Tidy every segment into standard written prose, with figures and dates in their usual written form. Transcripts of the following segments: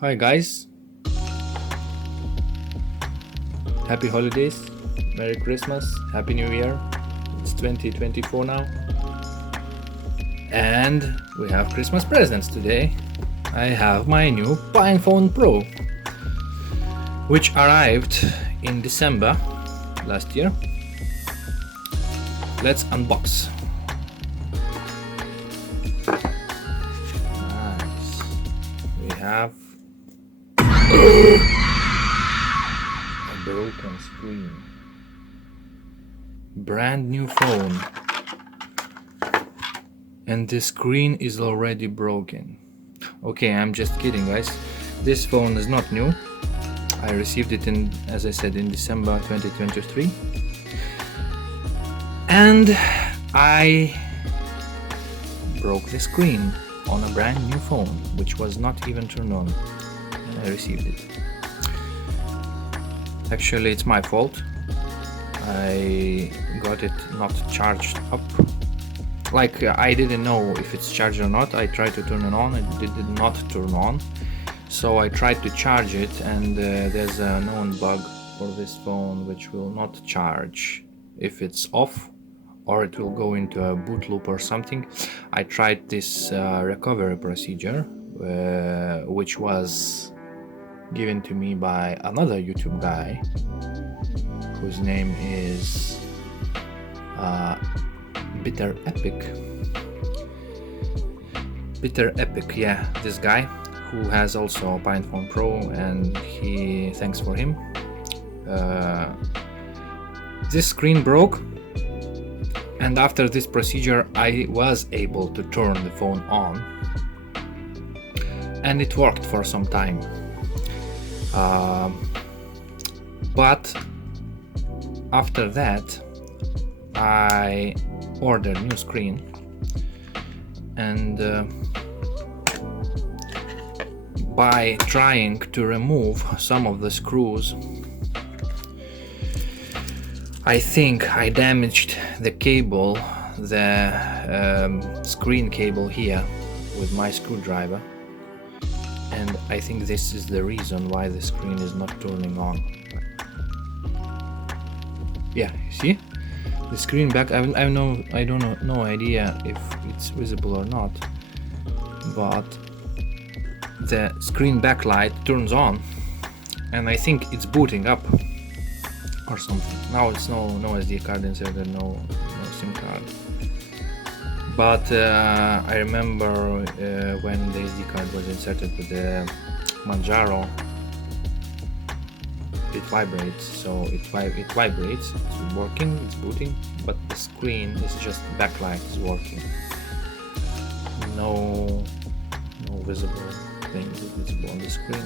Hi guys, happy holidays, Merry Christmas, Happy New Year. It's 2024 now, and we have Christmas presents today. I have my new PinePhone Pro, which arrived in December last year. Let's unbox. Nice. We have a broken screen. Brand new phone. And the screen is already broken. Okay, I'm just kidding, guys. This phone is not new. I received it in, as I said, in December 2023. And I broke the screen on a brand new phone, which was not even turned on. I received it. Actually, it's my fault. I got it not charged up. Like, I didn't know if it's charged or not. I tried to turn it on, it did not turn on. So I tried to charge it, and there's a known bug for this phone which will not charge if it's off, or it will go into a boot loop or something. I tried this recovery procedure, which was given to me by another YouTube guy whose name is Bitter Epic, yeah, this guy who has also a PinePhone Pro, and thanks for him. This screen broke, and after this procedure I was able to turn the phone on, and it worked for some time. But after that I ordered a new screen, and by trying to remove some of the screws, I think I damaged the cable, the screen cable here, with my screwdriver. And I think this is the reason why the screen is not turning on. Yeah, you see? The screen back, I don't know, no idea if it's visible or not, but the screen backlight turns on, and I think it's booting up or something. Now it's no SD card inserted, no SIM card. But I remember when the SD card was inserted with the Manjaro, it vibrates, so it vibrates, it's working, it's booting, but the screen is just backlight is working. No visible thing is visible on the screen.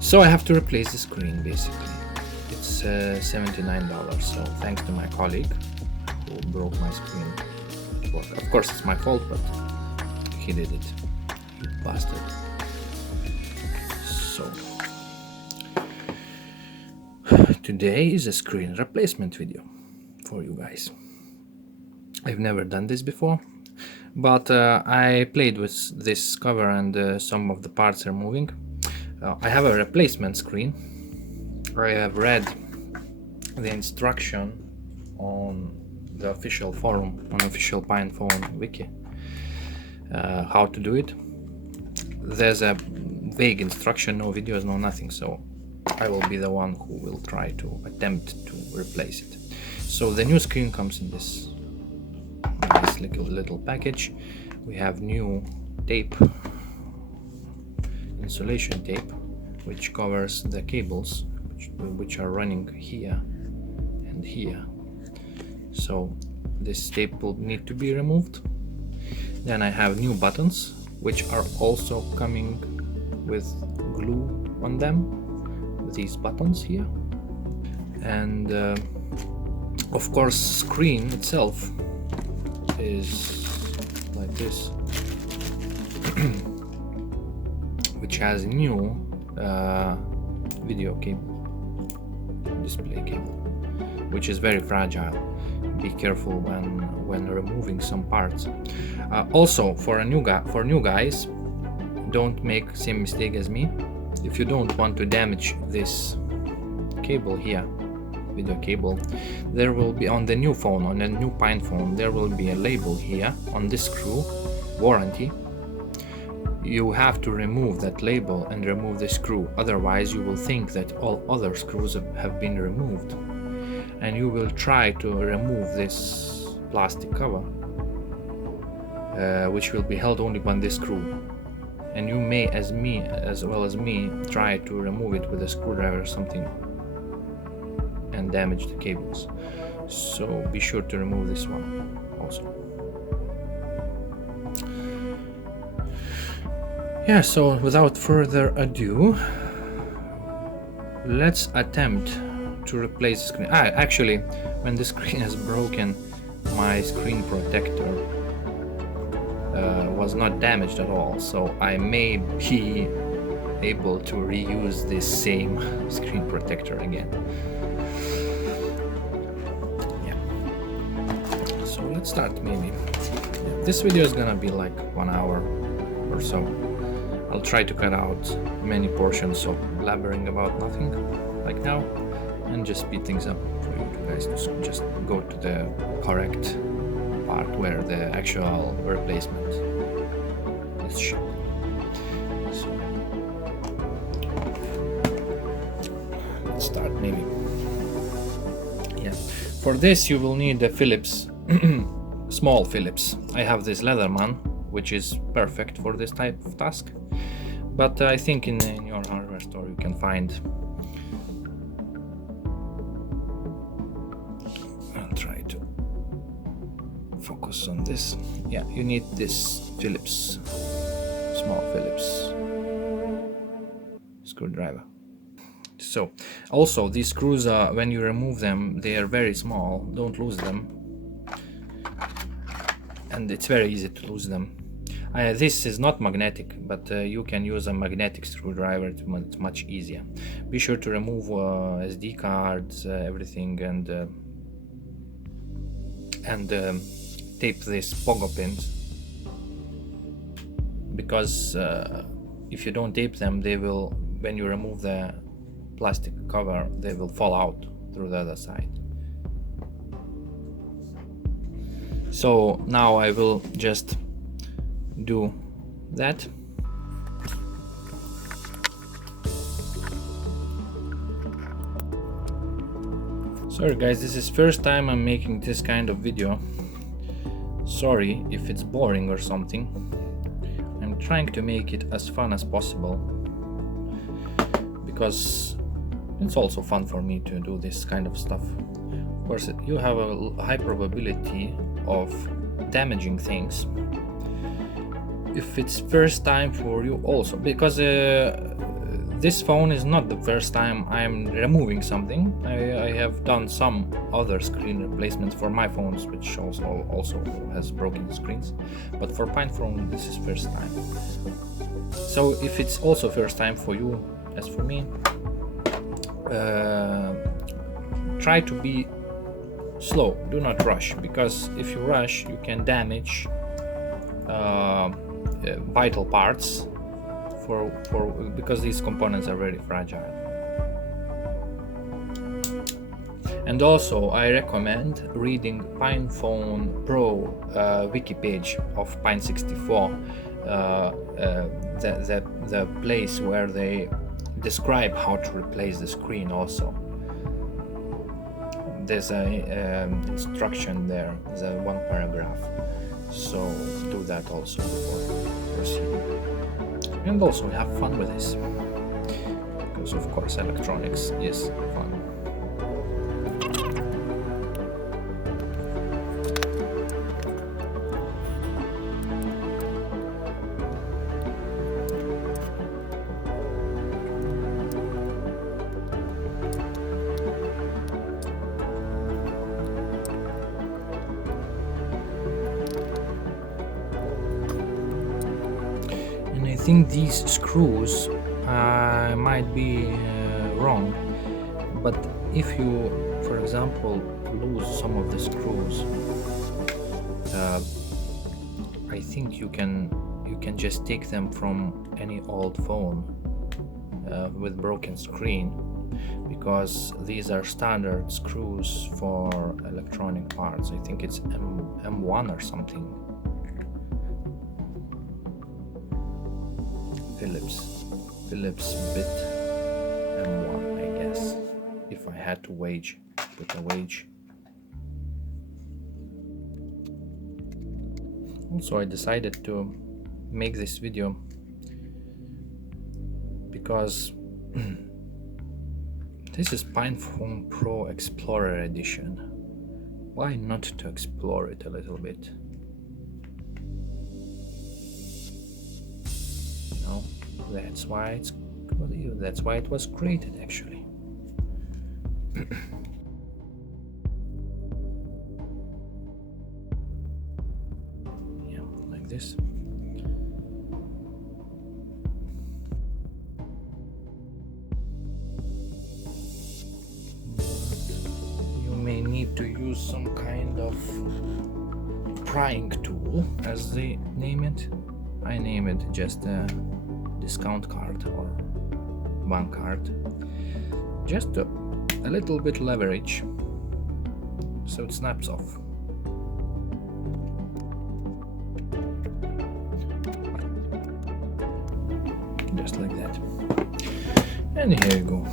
So I have to replace the screen basically. It's $79, so thanks to my colleague who broke my screen. Of course it's my fault, but he did it, you bastard. So today is a screen replacement video for you guys. I've never done this before, but I played with this cover, and some of the parts are moving. I have a replacement screen. I have read the instruction on the official forum, on official PinePhone wiki, how to do it. There's a vague instruction, no videos, no nothing, so I will be the one who will try to attempt to replace it. So the new screen comes in this nice little package. We have new tape, insulation tape, which covers the cables which are running here and here. So this tape will need to be removed. Then I have new buttons, which are also coming with glue on them, these buttons here. And of course, screen itself is like this, which has new video cable, display cable, which is very fragile. Be careful when removing some parts. Also, for new guys, don't make same mistake as me. If you don't want to damage this cable here, video cable, there will be on the new phone, on the new PinePhone, there will be a label here on this screw, warranty. You have to remove that label and remove the screw, otherwise you will think that all other screws have been removed, and you will try to remove this plastic cover, which will be held only by this screw, and you may, as well as me, try to remove it with a screwdriver or something and damage the cables. So be sure to remove this one also. Yeah, so without further ado, let's attempt to replace the screen. Actually, when the screen is broken, my screen protector was not damaged at all, so I may be able to reuse this same screen protector again. Yeah, so let's start. Maybe this video is gonna be like 1 hour or so. I'll try to cut out many portions of blabbering about nothing like now, and just speed things up for you guys to just go to the correct part where the actual replacement is shown. So let's start maybe. Yeah, for this you will need the Philips small Philips. I have this Leatherman, which is perfect for this type of task, but I think in your hardware store you can find, I'll try to focus on this. Yeah, you need this Philips, small Philips screwdriver. So also these screws are, when you remove them, they are very small, don't lose them, and it's very easy to lose them. This is not magnetic, but you can use a magnetic screwdriver. It's much easier. Be sure to remove SD cards, everything, and tape these pogo pins, because if you don't tape them, they will, when you remove the plastic cover, they will fall out through the other side. So now I will just do that. Sorry guys, this is first time I'm making this kind of video. Sorry if it's boring or something. I'm trying to make it as fun as possible, because it's also fun for me to do this kind of stuff. Of course, you have a high probability of damaging things if it's first time for you also, because this phone is not the first time I'm removing something. I have done some other screen replacements for my phones, which also has broken screens, but for PinePhone this is first time. So if it's also first time for you as for me, try to be slow, do not rush, because if you rush you can damage vital parts because these components are very fragile. And also I recommend reading PinePhone Pro wiki page of Pine64, the place where they describe how to replace the screen. Also there's a instruction there, there's a 1 paragraph, so do that also before proceeding. And also have fun with this, because of course electronics is fun. I think these screws might be wrong, but if you, for example, lose some of the screws, I think you can you can just take them from any old phone with broken screen, because these are standard screws for electronic parts. I think it's M1 or something. Philips bit M1, I guess, if I had to put a wage. Also, I decided to make this video because this is PinePhone Pro Explorer Edition. Why not to explore it a little bit? No, that's why it was created, actually. Yeah, like this. Need to use some kind of prying tool, as they name it. I name it just a discount card or bank card. Just a little bit leverage so it snaps off. Just like that. And here you go.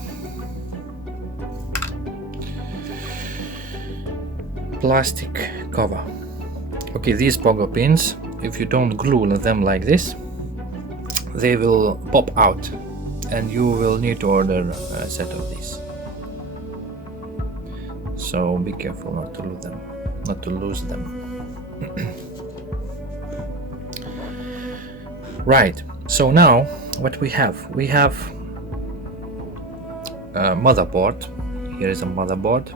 Plastic cover. Okay, these pogo pins, if you don't glue them like this, they will pop out, and you will need to order a set of these. So be careful not to lose them. Right, so now what we have a motherboard. Here is a motherboard,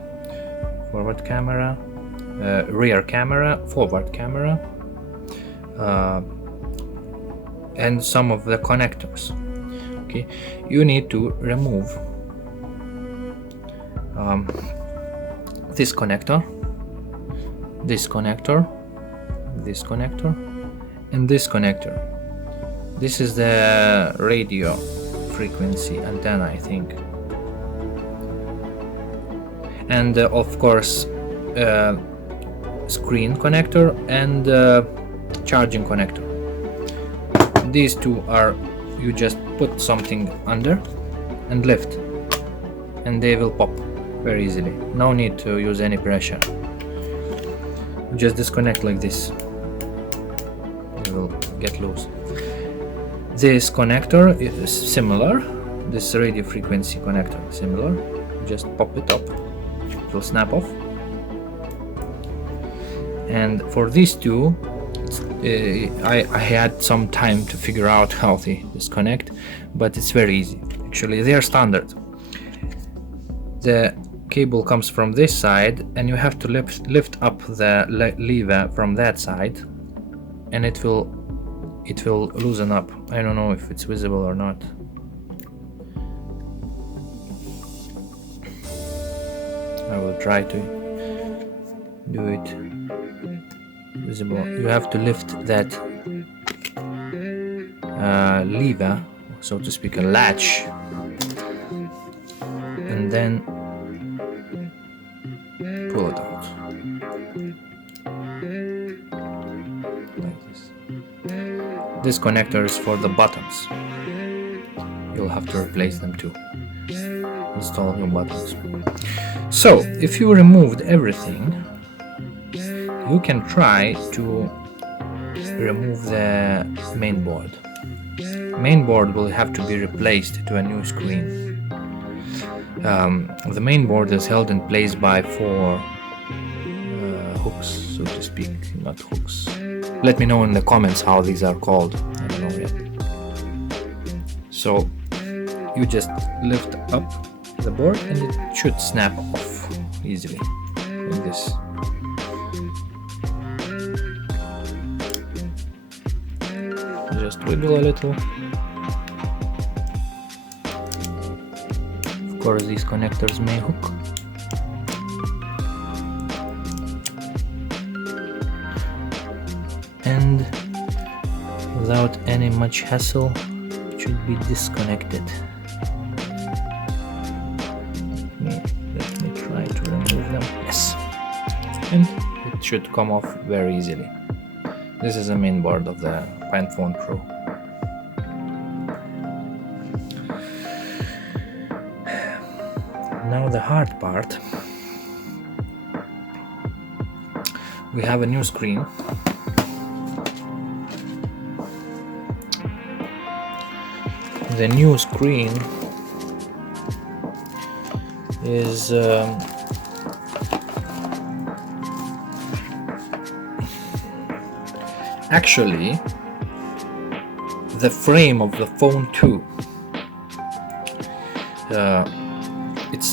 forward camera, rear camera, forward camera, and some of the connectors. Okay, you need to remove this connector, this connector, this connector, and this connector. This is the radio frequency antenna, I think, and of course screen connector and charging connector. These two are, you just put something under and lift, and they will pop very easily. No need to use any pressure. Just disconnect like this, it will get loose. This connector is similar, this radio frequency connector similar. Just pop it up, it will snap off. And for these two, I had some time to figure out how they disconnect, but it's very easy. Actually, they are standard. The cable comes from this side, and you have to lift up the lever from that side, and it will loosen up. I don't know if it's visible or not. I will try to do it visible. You have to lift that lever, so to speak, a latch, and then pull it out like this. This connector is for the buttons. You'll have to replace them too. Install new buttons. So if you removed everything, you can try to remove the main board. Main board will have to be replaced to a new screen. The main board is held in place by 4 hooks, so to speak, not hooks. Let me know in the comments how these are called. I don't know yet. So you just lift up the board and it should snap off easily like this. Just wiggle a little. Of course, these connectors may hook. And without any much hassle. It should be disconnected. Let me try to remove them. Yes, and it should come off very easily. This is the main board of the PinePhone Pro. Now the hard part. We have a new screen. The new screen is actually the frame of the phone too.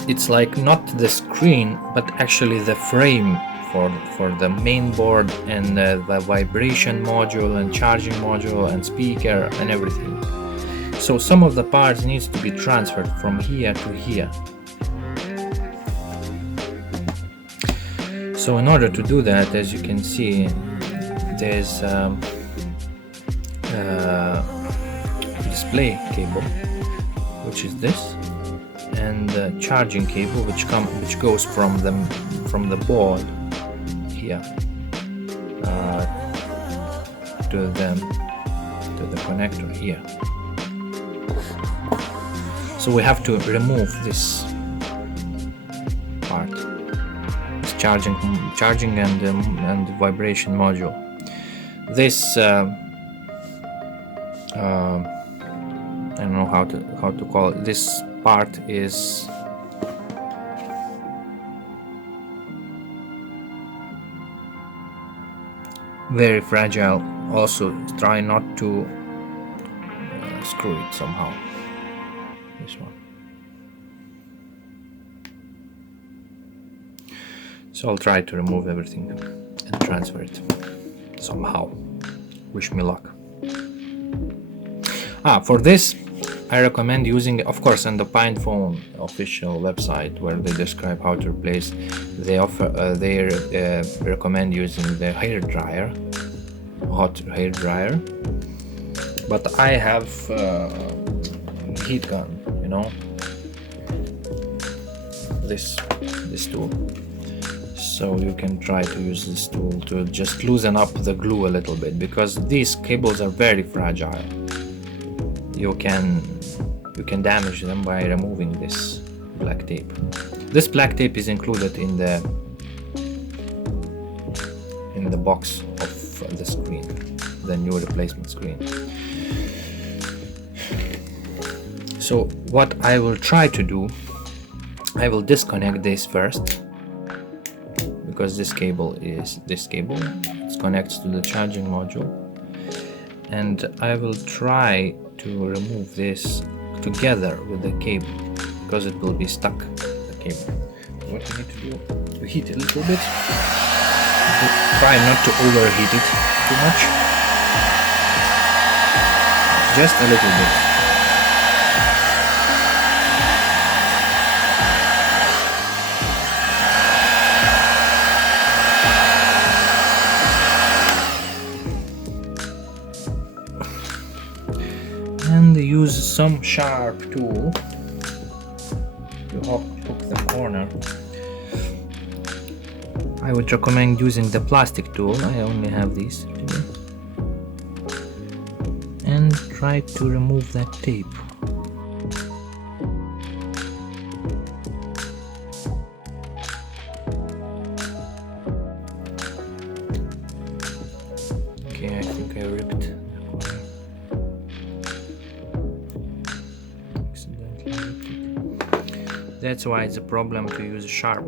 It's like not the screen, but actually the frame for the main board and the vibration module and charging module and speaker and everything. So some of the parts needs to be transferred from here to here. So in order to do that, as you can see, there's display cable, which is this, and the charging cable which goes from the board here to the connector here. So we have to remove this part, this charging and vibration module. This I don't know how to call it. This part is very fragile. Also, try not to screw it somehow. This one. So I'll try to remove everything and transfer it somehow. Wish me luck. For this I recommend using, of course, on the PinePhone official website where they describe how to replace, they recommend using the hair dryer, hot hair dryer. But I have heat gun, you know, this tool. So you can try to use this tool to just loosen up the glue a little bit, because these cables are very fragile. You can damage them by removing this black tape. This black tape is included in the box of the screen, the new replacement screen. So what I will try to do, I will disconnect this first, because this cable, it connects to the charging module, and I will try to remove this together with the cable, because it will be stuck, the cable. What you need to do, you heat it a little bit, try not to overheat it too much, just a little bit. And use some sharp tool to hook the corner. I would recommend using the plastic tool. I only have these today. And try to remove that tape. Okay, I think I ripped the corner. That's why it's a problem to use sharp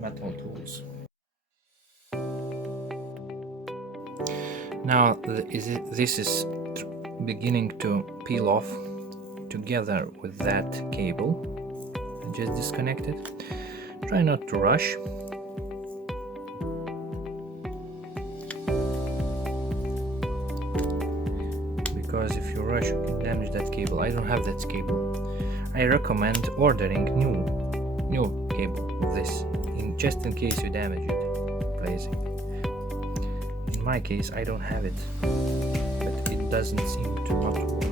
metal tools. Now this is beginning to peel off together with that cable. I just disconnect it. Try not to rush. Because if you rush, you can damage that cable. I don't have that cable. I recommend ordering new cable with this, just in case you damage it, replacing it. In my case I don't have it, but it doesn't seem to not work.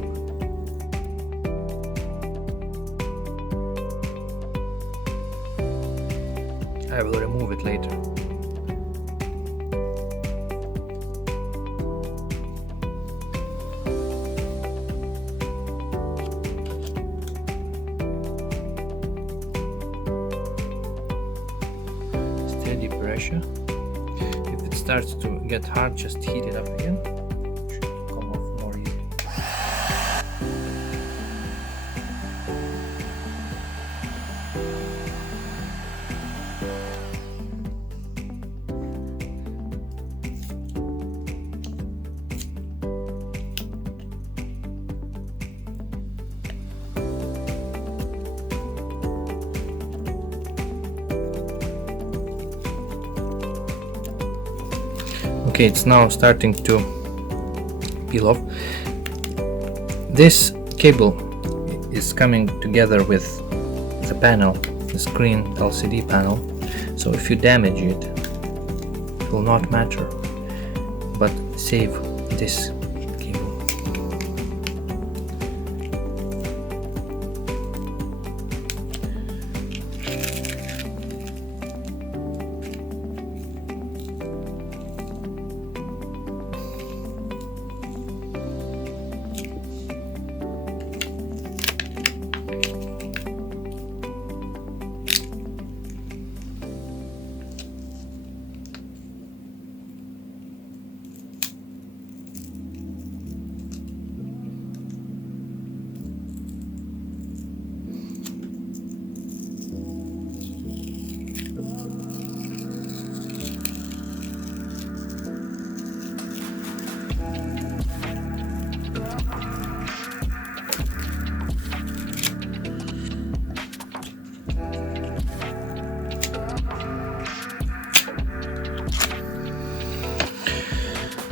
I will remove it later. Steady pressure. If it starts to get hard, just heat it up again. It should come off more easy. Okay, it's now starting to peel off. This cable is coming together with the panel, the screen LCD panel, so if you damage it, it will not matter, but save this cable.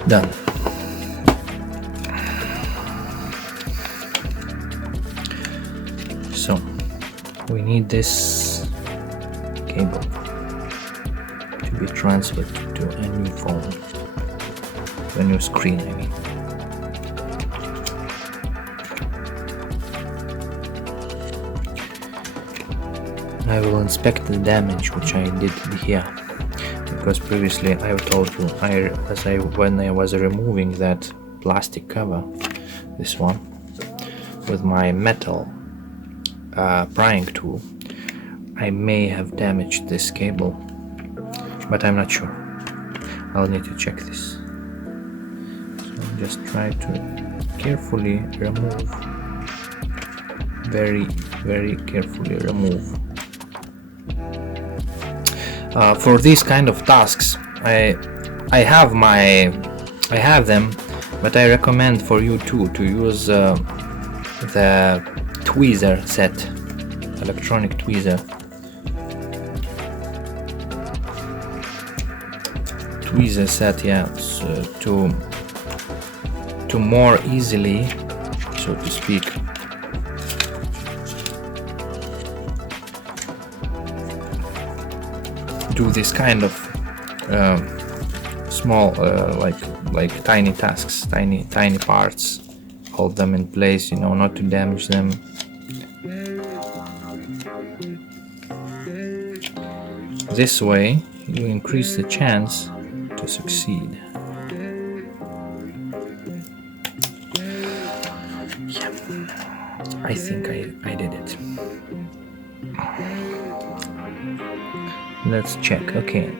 Done. So we need this cable to be transferred to a new phone, to a new screen, I mean. I will inspect the damage which I did here, because previously I told you when I was removing that plastic cover, this one, with my metal prying tool, I may have damaged this cable, but I'm not sure. I'll need to check this. So just try to carefully remove, very carefully remove. For these kind of tasks, I have them, but I recommend for you too to use the tweezer set, electronic tweezer. Tweezer set, yeah, so to more easily, so to speak, do this kind of small like tiny tasks, tiny parts, hold them in place, you know, not to damage them. This way you increase the chance to succeed. Yeah, I think I did it. Let's check. Okay,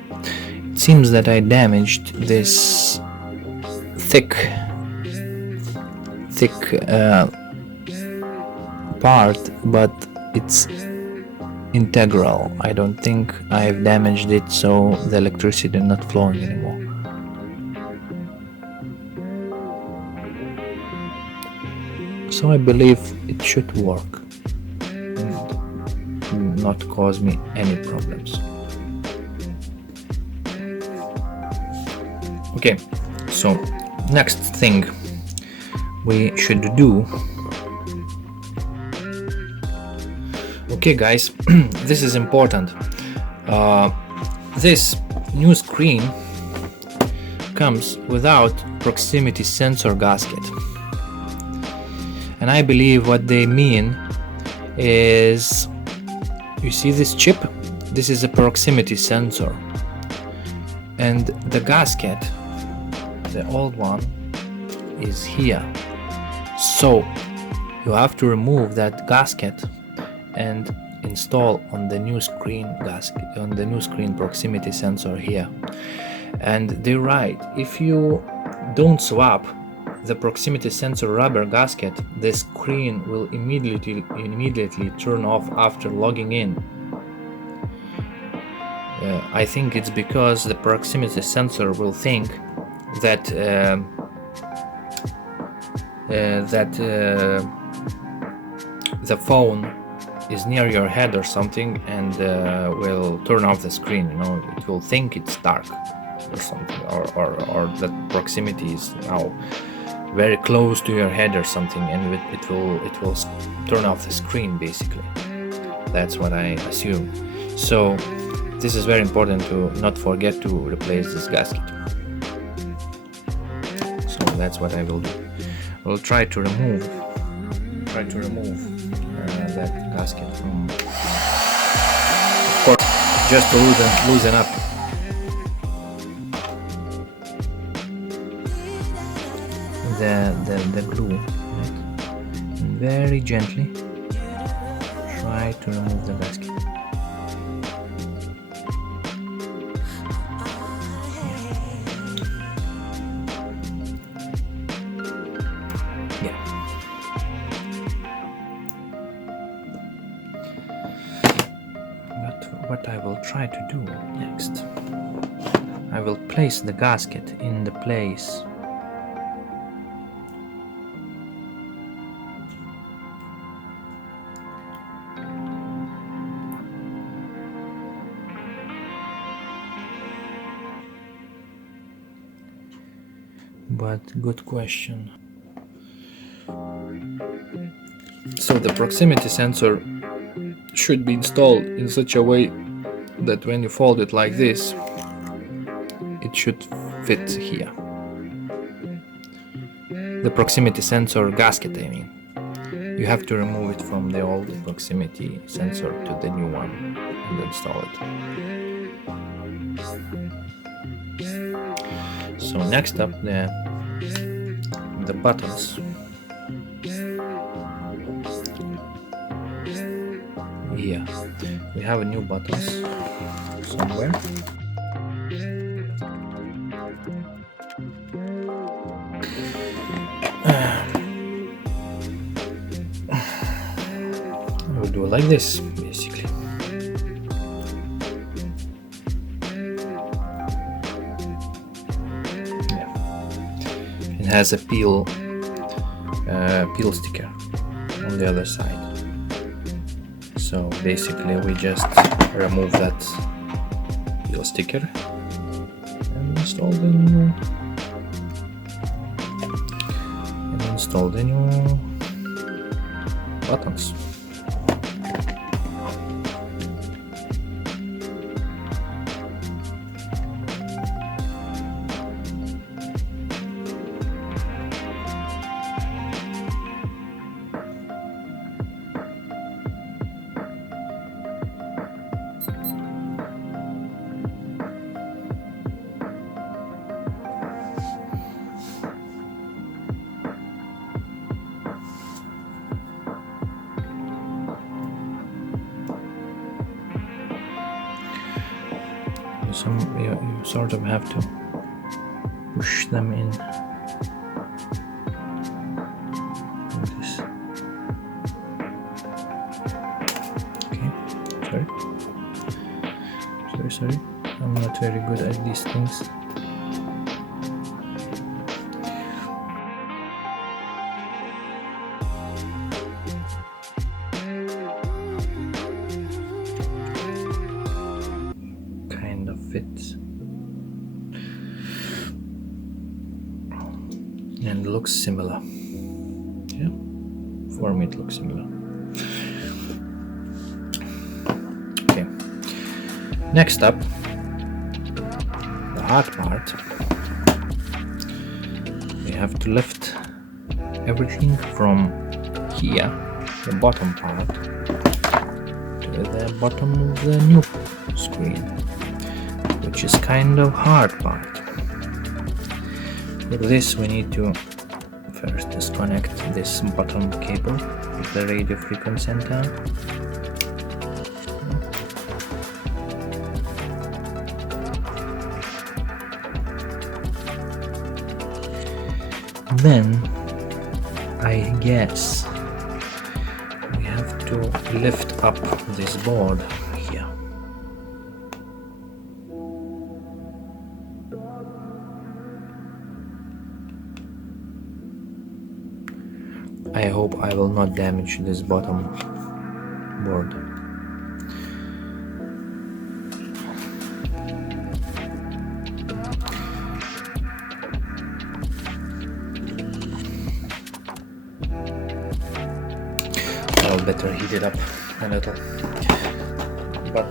it seems that I damaged this thick part, but it's integral. I don't think I've damaged it, so the electricity is not flowing anymore. So I believe it should work and not cause me any problems. Okay, so next thing we should do. Okay guys, this is important. This new screen comes without proximity sensor gasket. And I believe what they mean is, you see this chip? This is a proximity sensor. And the gasket, the old one, is here. So you have to remove that gasket and install on the new screen gasket, on the new screen proximity sensor here. And they're right, if you don't swap the proximity sensor rubber gasket, the screen will immediately turn off after logging in. I think it's because the proximity sensor will think that the phone is near your head or something, and will turn off the screen. You know, it will think it's dark or something, or that proximity is now very close to your head or something, and it will turn off the screen basically. That's what I assume. So this is very important to not forget to replace this gasket. So that's what I will do. We'll try to remove that gasket from, of course, just to loosen up. The glue, right? And very gently try to remove the gasket. Yeah. But what I will try to do next, I will place the gasket in the place but good question. So the proximity sensor should be installed in such a way that when you fold it like this, it should fit here. The proximity sensor gasket, I mean. You have to remove it from the old proximity sensor to the new one and install it. So next up, the buttons. Here we have a new buttons somewhere. We'll do it like this, basically. It has a peel sticker on the other side. So basically we just remove that peel sticker and install the new buttons. You sort of have to push them in like this. Okay, sorry. I'm not very good at these things. Fits and looks similar. Yeah, for me it looks similar. Okay, next up, the hard part. have to lift everything from here, the bottom part, to the bottom of the new screen, which is kind of hard part. For this we need to first disconnect this bottom cable with the radio frequency antenna. Then I guess we have to lift up this board here. I hope I will not damage this bottom board. I'll better heat it up a little. But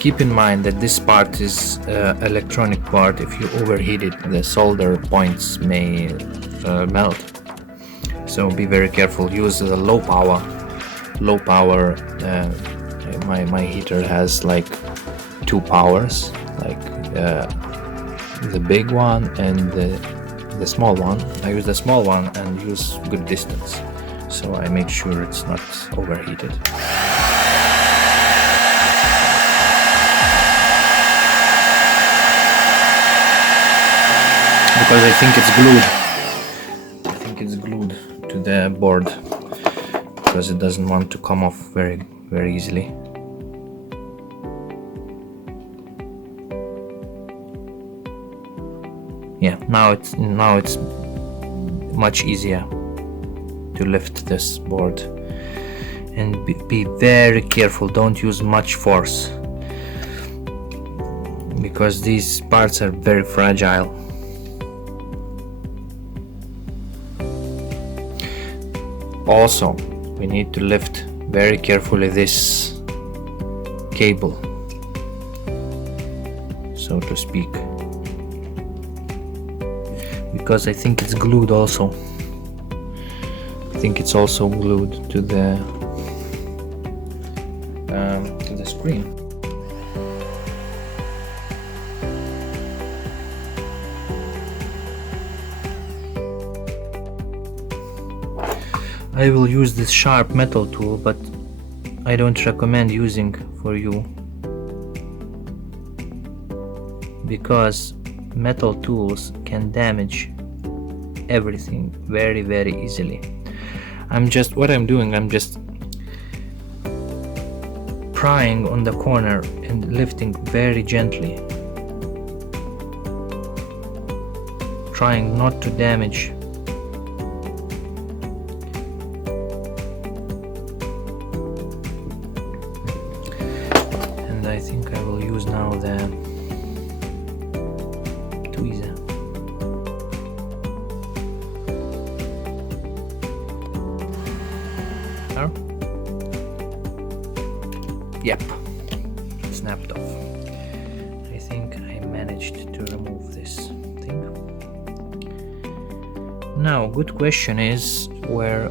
keep in mind that this part is electronic part. If you overheat it, the solder points may melt. So be very careful. Use the low power. My heater has like 2 powers, like the big one and the small one. I use the small one and use good distance, so I make sure it's not overheated. Because I think it's glued. To the board, because it doesn't want to come off very easily. Yeah, now it's much easier to lift this board, and be very careful. Don't use much force, because these parts are very fragile. Also, we need to lift very carefully this cable, so to speak, because I think it's glued also. I think it's also glued to the screen. I will use this sharp metal tool, but I don't recommend using for you, because metal tools can damage everything very easily. I'm just prying on the corner and lifting very gently, trying not to damage. I think I will use now the tweezer. Yep, snapped off. I think I managed to remove this thing. Now, good question is where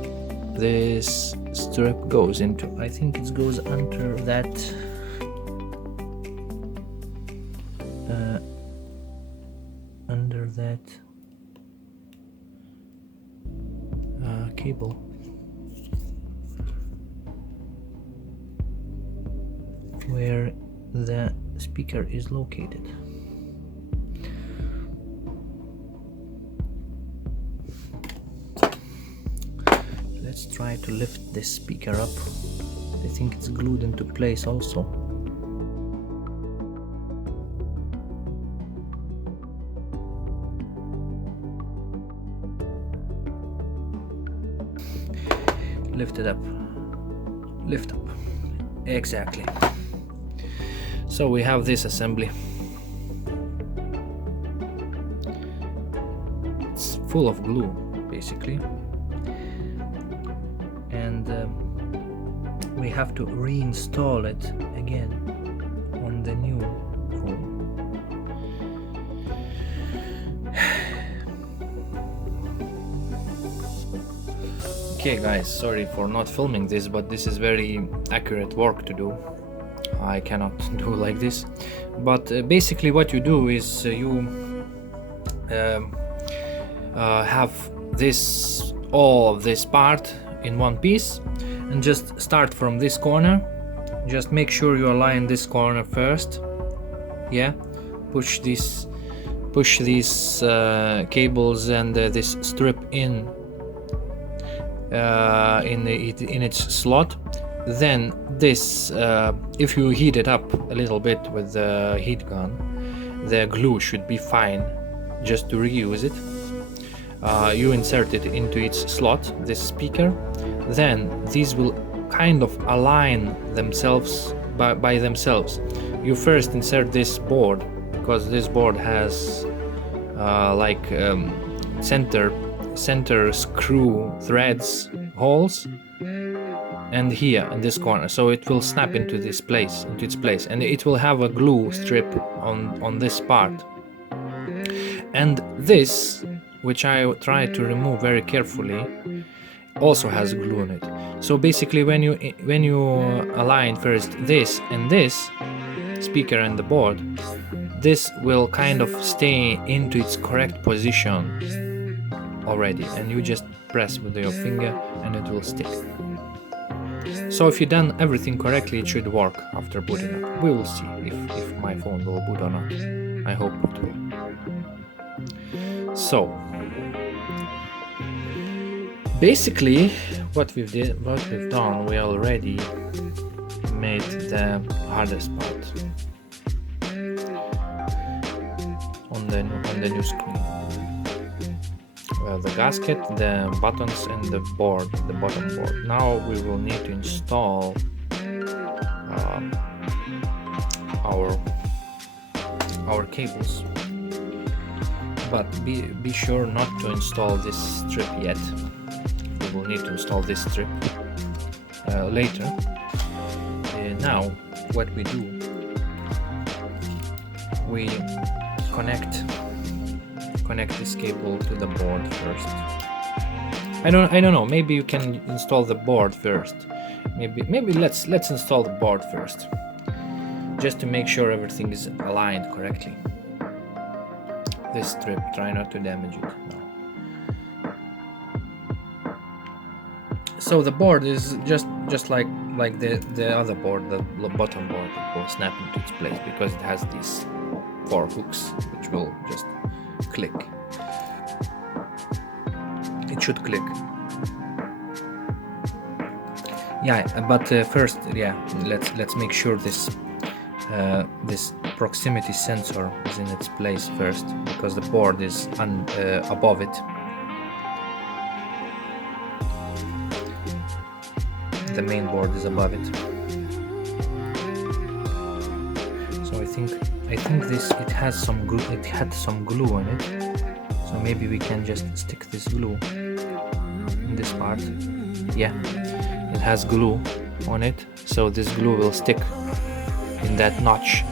this strip goes into. I think it goes under that cable. Where the speaker is located. Let's try to lift this speaker up. I think it's glued into place also. Lift it up. Lift up. Exactly. So we have this assembly. It's full of glue, basically. And we have to reinstall it again on the new phone. Okay guys, sorry for not filming this, but this is very accurate work to do. I cannot do like this. But basically what you do is you have all of this part in one piece, and just start from this corner. Just make sure you align this corner first. Yeah, push these cables and this strip in its slot. Then this, if you heat it up a little bit with the heat gun, the glue should be fine. Just to reuse it, you insert it into its slot, this speaker. Then these will kind of align themselves by themselves. You first insert this board, because this board has center screw threads holes, and here in this corner, so it will snap into its place, and it will have a glue strip on this part. And this, which I try to remove very carefully, also has glue on it. So basically when you align first this and this speaker and the board, this will kind of stay into its correct position already, and you just press with your finger and it will stick. So if you've done everything correctly, it should work after booting up. We will see if my phone will boot or not. I hope it will. So basically what we've done, we already made the hardest part on the new screen. The gasket, the buttons, and the board, the bottom board. Now we will need to install our cables, but be sure not to install this strip yet. We will need to install this strip later. Now what we do, we connect this cable to the board first. I don't know, maybe you can install the board first. Maybe let's install the board first, just to make sure everything is aligned correctly. This strip, try not to damage it. No. So the board is just like the other board, the bottom board. It will snap into its place because it has these 4 hooks which will just click. It should click. Yeah, but first, yeah, let's make sure this proximity sensor is in its place first, because the board is above it. The main board is above it. So I think this, it had some glue on it. So maybe we can just stick this glue in this part. Yeah, it has glue on it, so this glue will stick in that notch.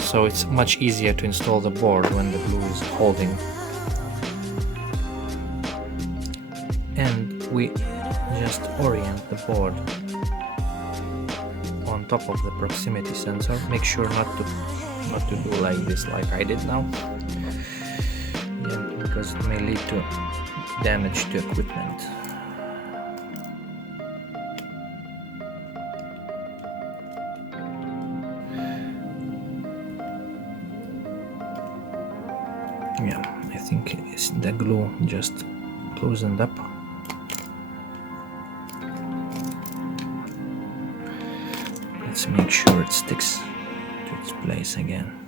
So it's much easier to install the board when the glue is holding. And we just orient the board on top of the proximity sensor. Make sure not to do like this, like I did now. Yeah, because it may lead to damage to equipment. Yeah, I think the glue just loosened up. Let's make sure it sticks to its place again.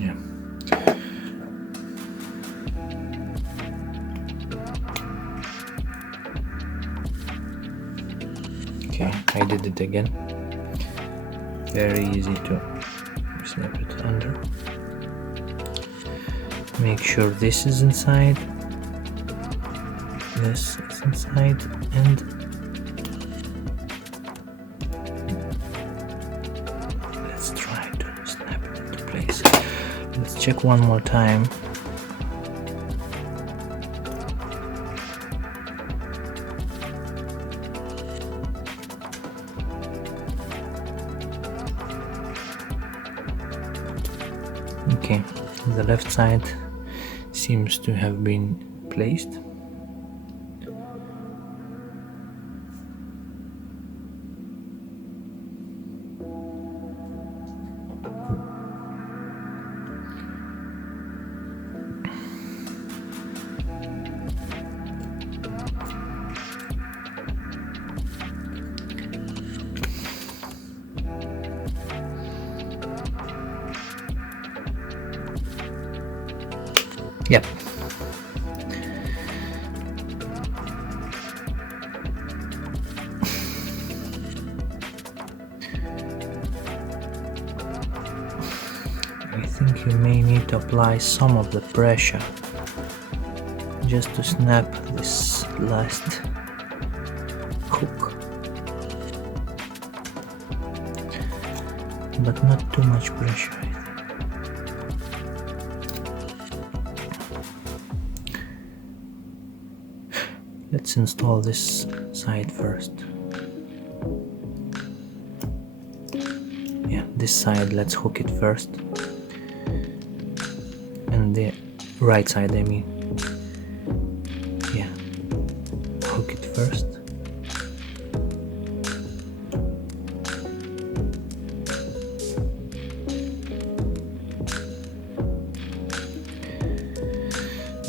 Yeah. Okay, I did it again. Very easy to snap it under. Make sure this is inside. This is inside, and let's try to snap it into place. Let's check one more time. Okay, the left side seems to have been placed. Yep. I think you may need to apply some of the pressure just to snap this last hook, but not too much pressure. Let's install this side first. Yeah, this side, let's hook it first. And the right side, I mean. Yeah, hook it first.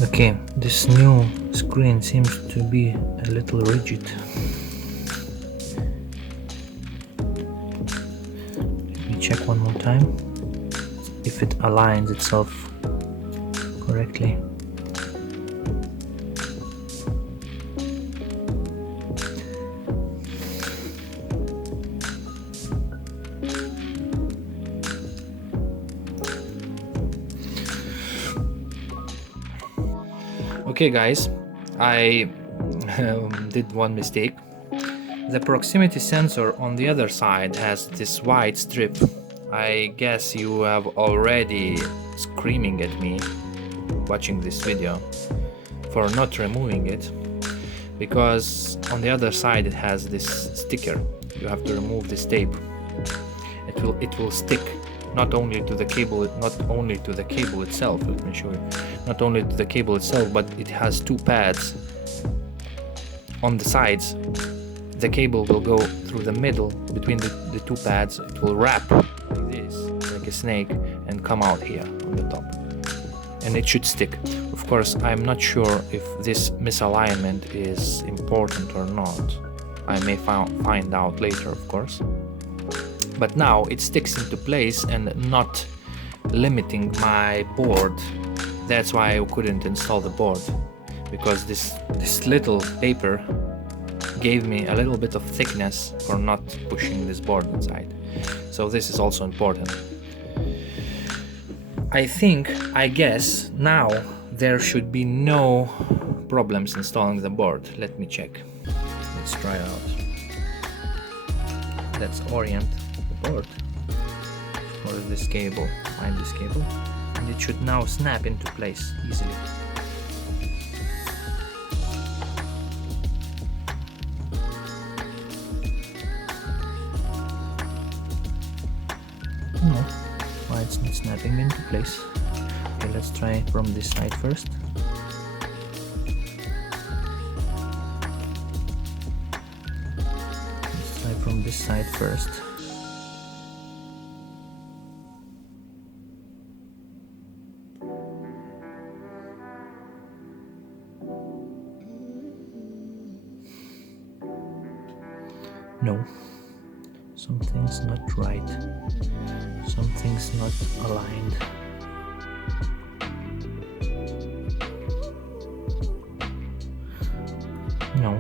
Okay, this new screen seems to be a little rigid. Let me check one more time if it aligns itself correctly. Okay guys, I did one mistake. The proximity sensor on the other side has this white strip. I guess you have already screaming at me watching this video for not removing it, because on the other side it has this sticker. You have to remove this tape. It will stick not only to the cable itself. Let me show you. Not only to the cable itself, but it has two pads on the sides. The cable will go through the middle between the two pads. It will wrap like this, like a snake, and come out here on the top, and it should stick. Of course, I'm not sure if this misalignment is important or not. I may find out later, of course. But now it sticks into place and not limiting my board. That's why I couldn't install the board, because this little paper gave me a little bit of thickness for not pushing this board inside. So this is also important. I guess now there should be no problems installing the board. Let me check. Let's try it out. Let's orient the board for this cable. Find this cable, and it should now snap into place easily. No, why it's not snapping into place? Okay, let's try from this side first. Let's try from this side first. No, something's not right. Something's not aligned. No.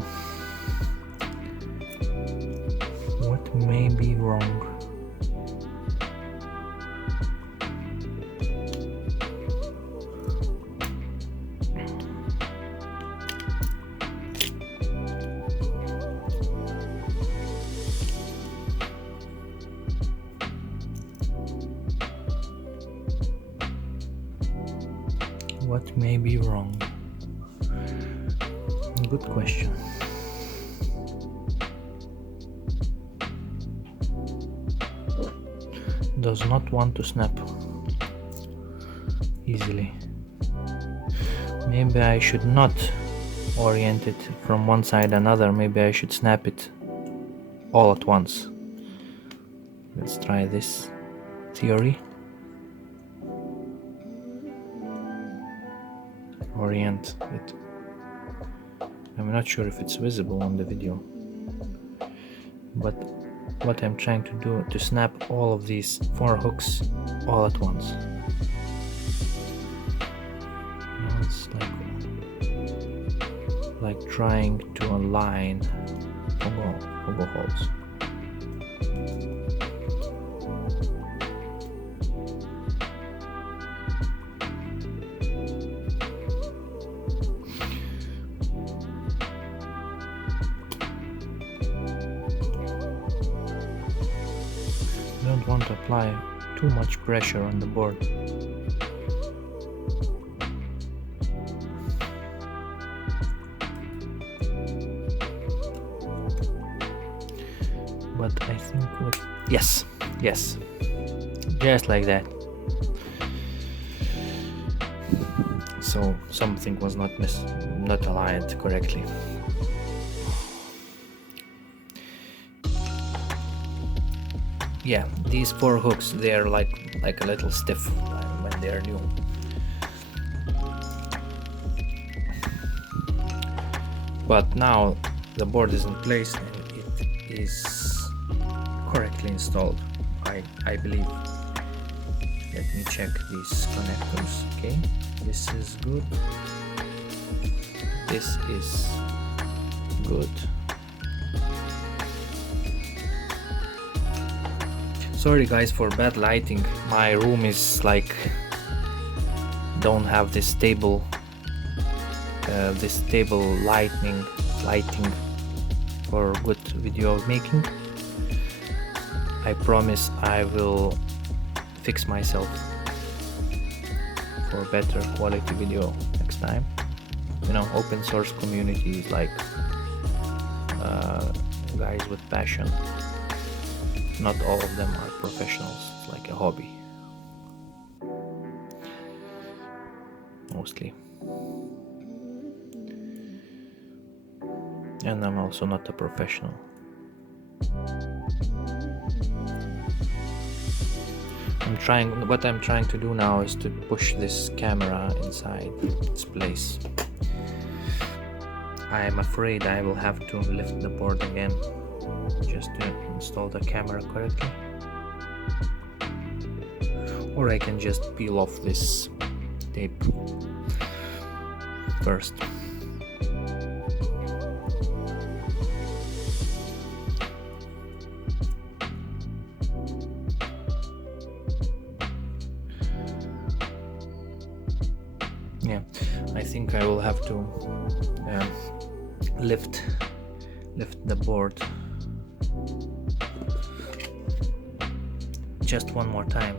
What may be wrong? What may be wrong? Good question. Does not want to snap easily. Maybe I should not orient it from one side another. Maybe I should snap it all at once. Let's try this theory. Orient it. I'm not sure if it's visible on the video, but what I'm trying to do to snap all of these 4 hooks all at once. Now it's like trying to align pogo holes. I don't want to apply too much pressure on the board. But I think yes, just like that. So something was not aligned correctly. Yeah, these 4 hooks, they're like a little stiff when they're new. But now the board is in place and it is correctly installed, I believe. Let me check these connectors. Okay, this is good. This is good. Sorry guys for bad lighting. My room is don't have this stable lighting for good video making. I promise I will fix myself for better quality video next time. You know, open source community is like guys with passion. Not all of them are professionals. It's like a hobby, mostly. And I'm also not a professional. What I'm trying to do now is to push this camera inside its place. I am afraid I will have to lift the board again just to install the camera correctly. Or I can just peel off this tape first. Yeah, I think I will have to lift the board just one more time.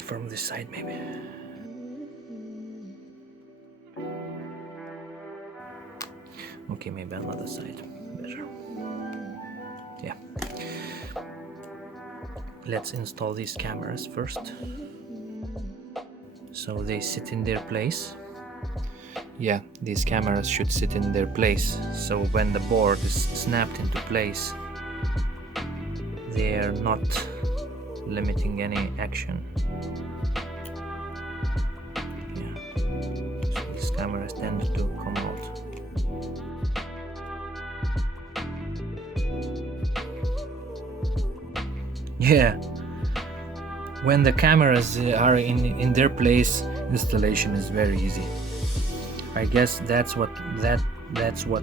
From this side maybe. Okay, maybe another side better. Yeah. Let's install these cameras first, so they sit in their place. Yeah, these cameras should sit in their place, so when the board is snapped into place, they are not limiting any action. Yeah, so these cameras tend to come out. Yeah, when the cameras are in their place, installation is very easy. I guess that's what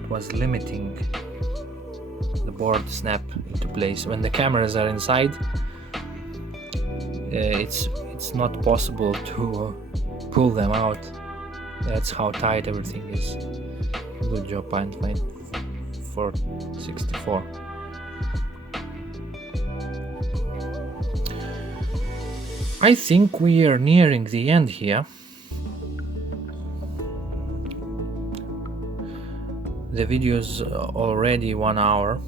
was limiting the board snap into place. When the cameras are inside, it's not possible to pull them out. That's how tight everything is. Good job, PinePhone 64. I think we are nearing the end here. The video is already 1 hour,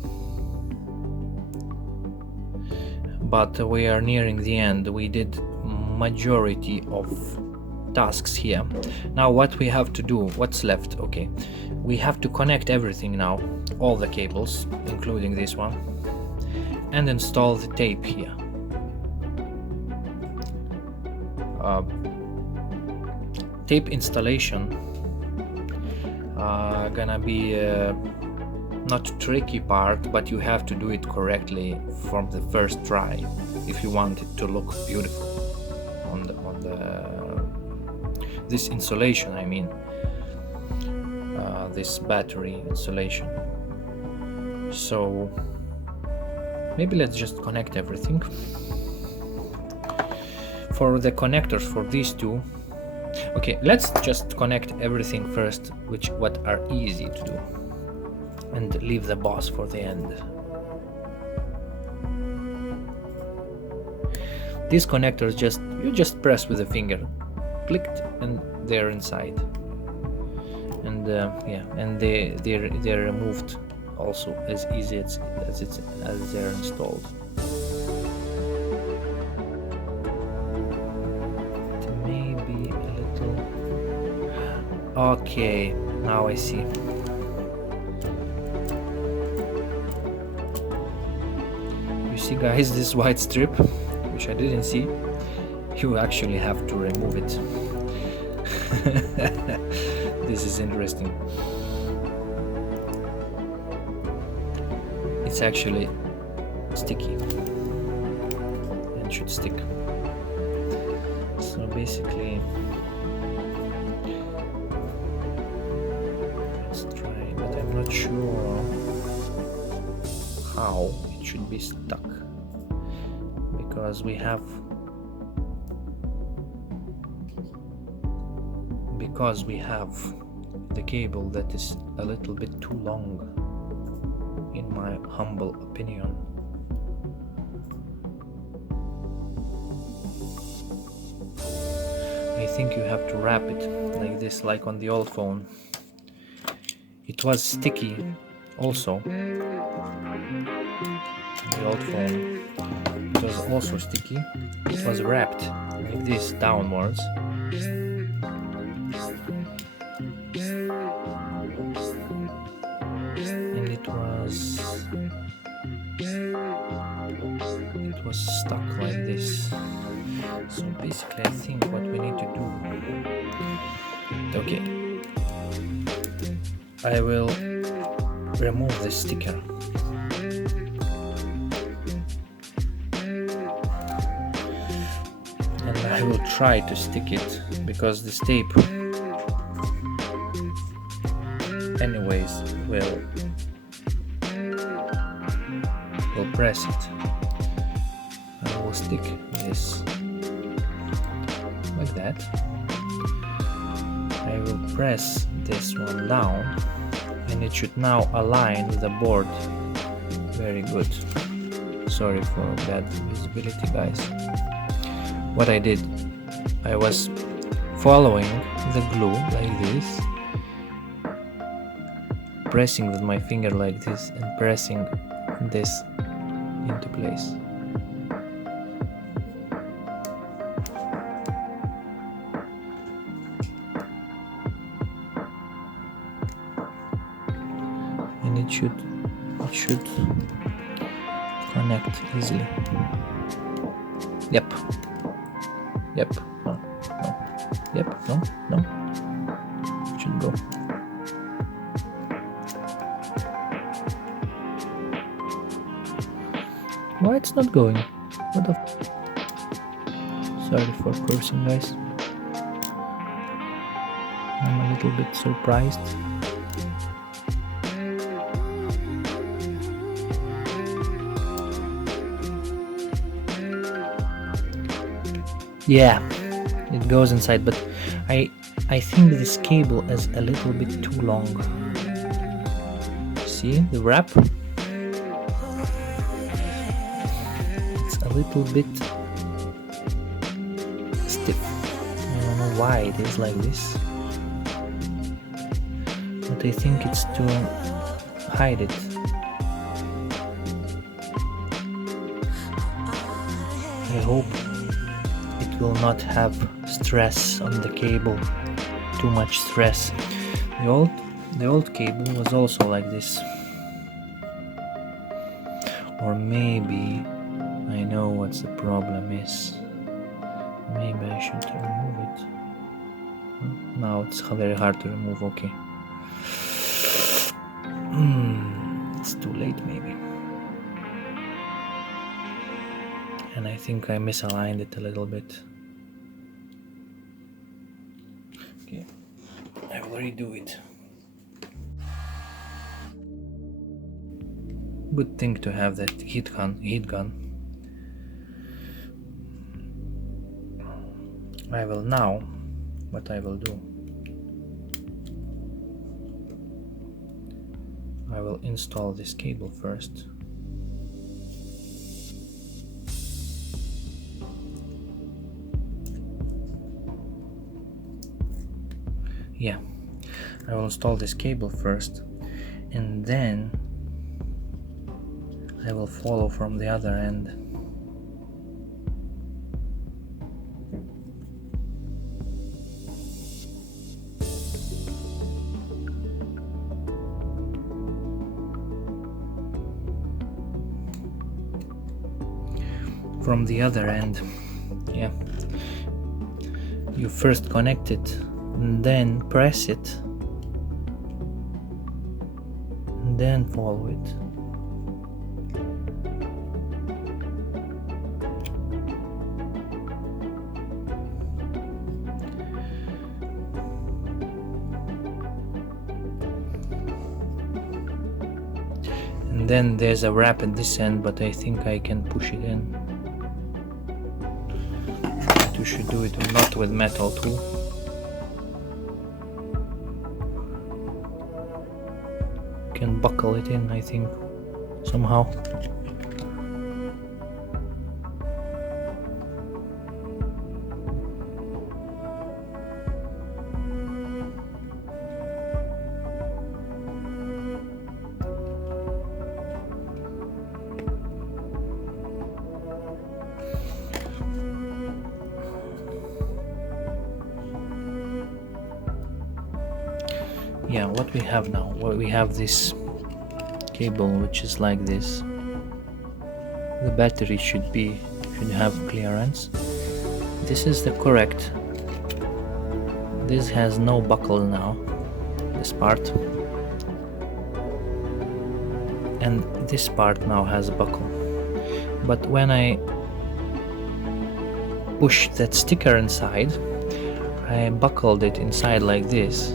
but we are nearing the end. We did majority of tasks here. Now what we have to do, what's left? Okay, we have to connect everything now, all the cables, including this one, and install the tape here. Tape installation gonna be not tricky part, but you have to do it correctly from the first try if you want it to look beautiful on the this insulation, I mean this battery insulation. So maybe let's just connect everything. For the connectors for these two, okay, let's just connect everything first, what are easy to do, and leave the boss for the end. These connectors you just press with the finger, clicked, and they're inside. And yeah, and they're removed also as easy as they're installed. Maybe a little. Okay, now I see. You see, guys, this white strip, which I didn't see, you actually have to remove it. This is interesting. It's actually sticky and should stick. So basically, let's try, but I'm not sure how it should be stuck, because we have the cable that is a little bit too long, in my humble opinion. I think you have to wrap it like this, like on the old phone. It was sticky also. The old phone, it was also sticky. It was wrapped like this downwards. And it was stuck like this. So basically, I think what we need to do, okay, I will remove the sticker. And I will try to stick it, because this tape anyways will press it. I will stick this like that. I will press this one down, and it should now align with the board. Very good. Sorry for bad visibility, guys. What I did, I was following the glue like this, pressing with my finger like this, and pressing this into place. And it should connect easily. Yep. No. Yep. No. It should go. Why it's not going? What the Sorry for cursing, guys. I'm a little bit surprised. Yeah, it goes inside, but I think this cable is a little bit too long. See the wrap? It's a little bit stiff. I don't know why it is like this, but I think it's to hide it. I hope it will not have stress on the cable, too much stress. The old cable was also like this. Or maybe I know what the problem is. Maybe I should remove it. Now it's very hard to remove, okay. It's too late maybe. And I think I misaligned it a little bit. Okay, I will redo it. Good thing to have that heat gun. I will now, what I will do, I will install this cable first. Yeah, I will install this cable first, and then I will follow from the other end. From the other end, yeah. You first connect it, and then press it, and then follow it. And then there's a wrap at this end, but I think I can push it in. But you should do it not with metal too. Can buckle it in, I think, somehow. Yeah, what we have now, we have this cable which is like this. The battery should have clearance. This is the correct. This has no buckle now, this part, and this part now has a buckle. But when I push that sticker inside, I buckled it inside like this.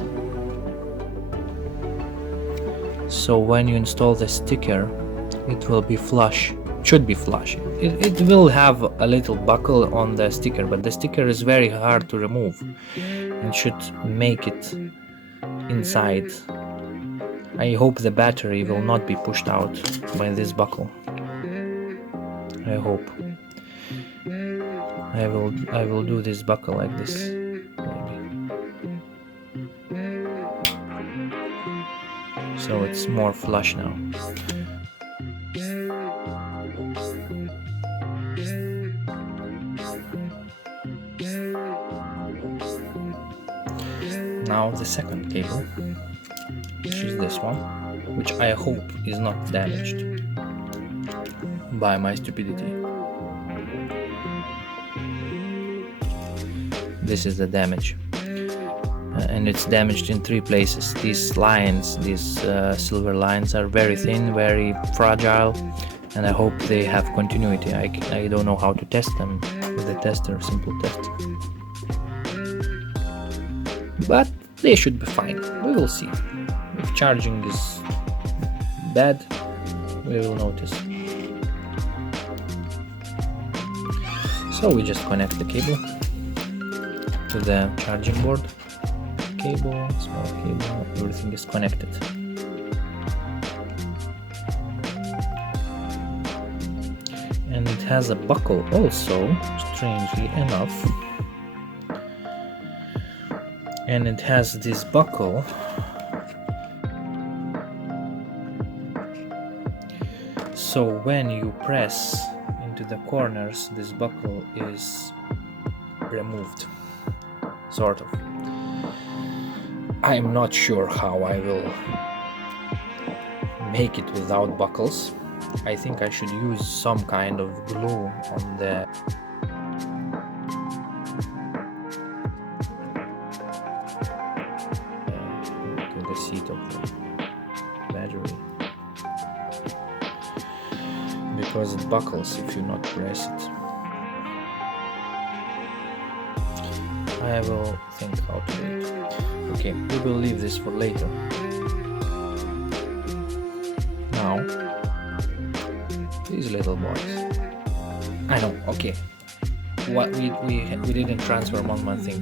So when you install the sticker, it will be flush. It should be flush. It will have a little buckle on the sticker, but the sticker is very hard to remove and should make it inside. I hope the battery will not be pushed out by this buckle. I hope. I will do this buckle like this. So it's more flush now. Now the second cable, which is this one, which I hope is not damaged by my stupidity. This is the damage. And it's damaged in 3 places. These lines, these silver lines are very thin, very fragile, and I hope they have continuity. I don't know how to test them with a tester, simple test. But they should be fine. We will see. If charging is bad, we will notice. So we just connect the cable to the charging board. Cable, small cable, everything is connected. And it has a buckle also, strangely enough. and it has this buckle. So when you press into the corners, this buckle is removed, sort of. I'm not sure how I will make it without buckles. I think I should use some kind of glue on the seat of the battery, because it buckles if you not press it. I will think how to do it. Okay, we will leave this for later. Now, these little boys. I know, okay. What we didn't transfer one thing.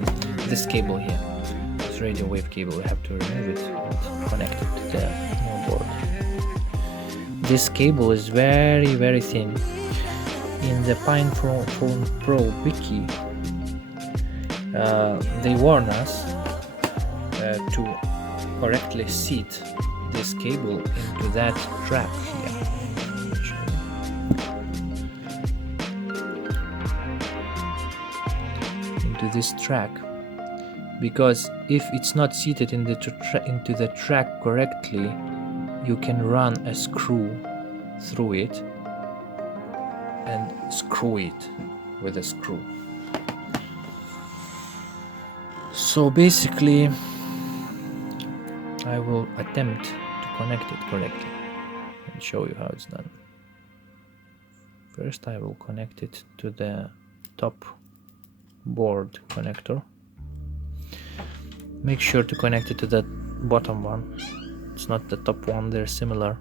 This cable here, this radio wave cable, we have to remove it and connect it to the board. This cable is very thin. In the PinePhone Pro wiki, they warn us to correctly seat this cable into that track here. Into this track, because if it's not seated into the track correctly, you can run a screw through it and screw it with a screw. So basically, I will attempt to connect it correctly and show you how it's done. First, I will connect it to the top board connector. Make sure to connect it to the bottom one. It's not the top one, they're similar.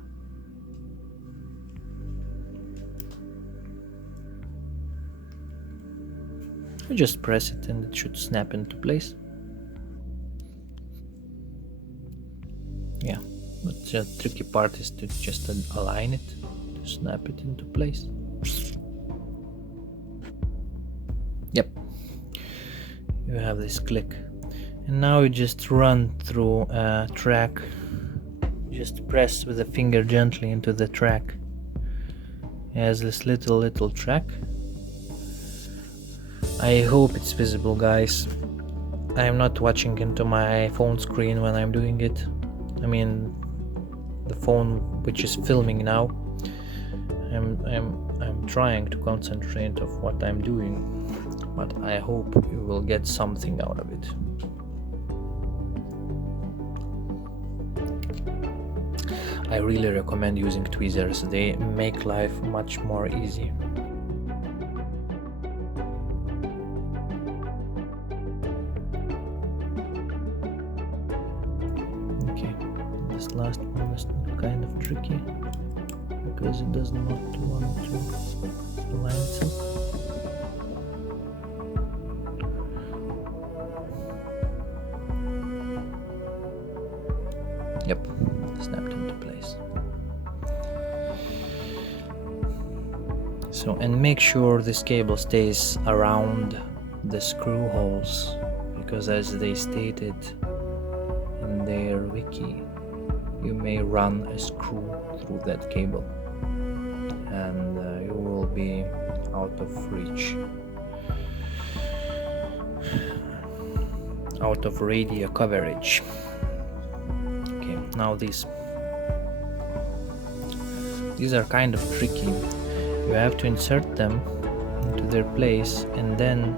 You just press it and it should snap into place. Yeah, but the tricky part is to just align it, to snap it into place. Yep, you have this click. And now you just run through a track. Just press with the finger gently into the track. It has this little track. I hope it's visible, guys. I am not watching into my phone screen when I'm doing it. I mean, the phone which is filming now. I'm trying to concentrate of what I'm doing, but I hope you will get something out of it. I really recommend using tweezers. They make life much more easy. Okay, this last one is kind of tricky because it does not want to align itself. Yep, snapped into place. So, and make sure this cable stays around the screw holes, because as they stated in their wiki, you may run a screw through that cable and you will be out of reach, out of radio coverage. Okay, now these are kind of tricky. You have to insert them into their place and then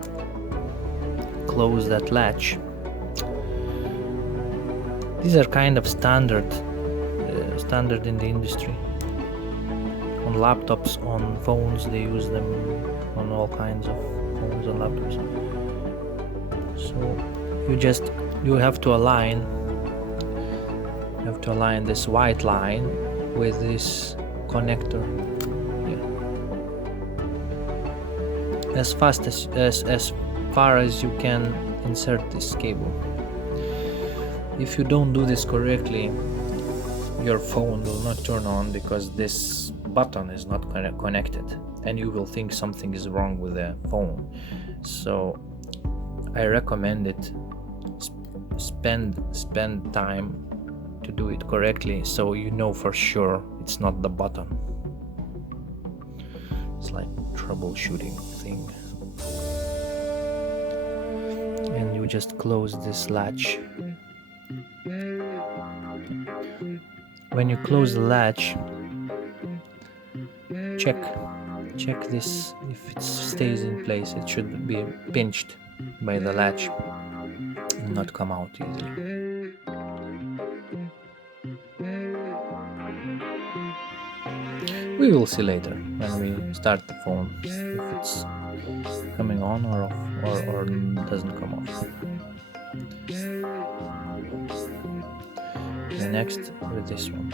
close that latch. These are kind of standard in the industry. On laptops, on phones, they use them on all kinds of phones and laptops. So you have to align this white line with this connector here. As far as you can insert this cable. If you don't do this correctly, your phone will not turn on because this button is not connected, and you will think something is wrong with the phone. So I recommend it spend time to do it correctly, so you know for sure it's not the button. It's like troubleshooting thing. And you just close this latch. When you close the latch, check this. If it stays in place, it should be pinched by the latch and not come out easily. We will see later when we start the phone if it's coming on or off or doesn't come off. The next with this one.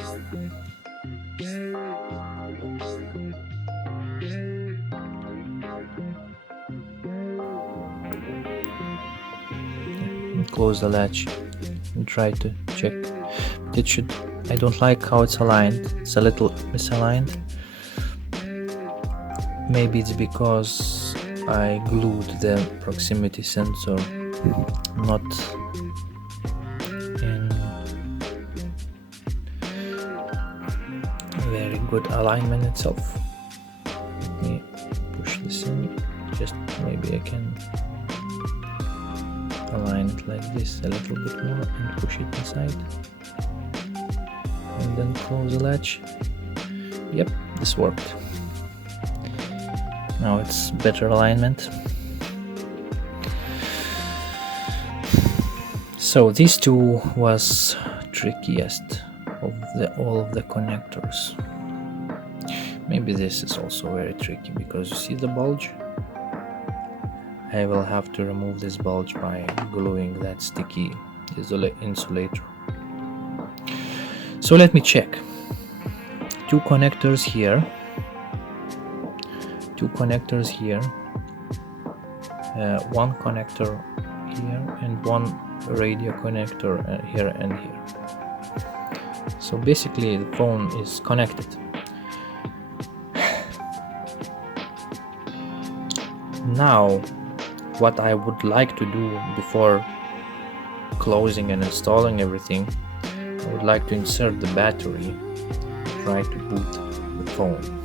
Close the latch and try to check. It should. I don't like how it's aligned. It's a little misaligned. Maybe it's because I glued the proximity sensor not in very good alignment itself. Let me push this in. Just maybe I can align it like this a little bit more and push it inside. And then close the latch. Yep, this worked. Now it's better alignment. So these two was trickiest of all of the connectors. Maybe this is also very tricky because you see the bulge? I will have to remove this bulge by gluing that sticky insulator. So let me check. Two connectors here, one connector here, and one radio connector here and here. So basically the phone is connected. Now what I would like to do before closing and installing everything, I would like to insert the battery, try to boot the phone.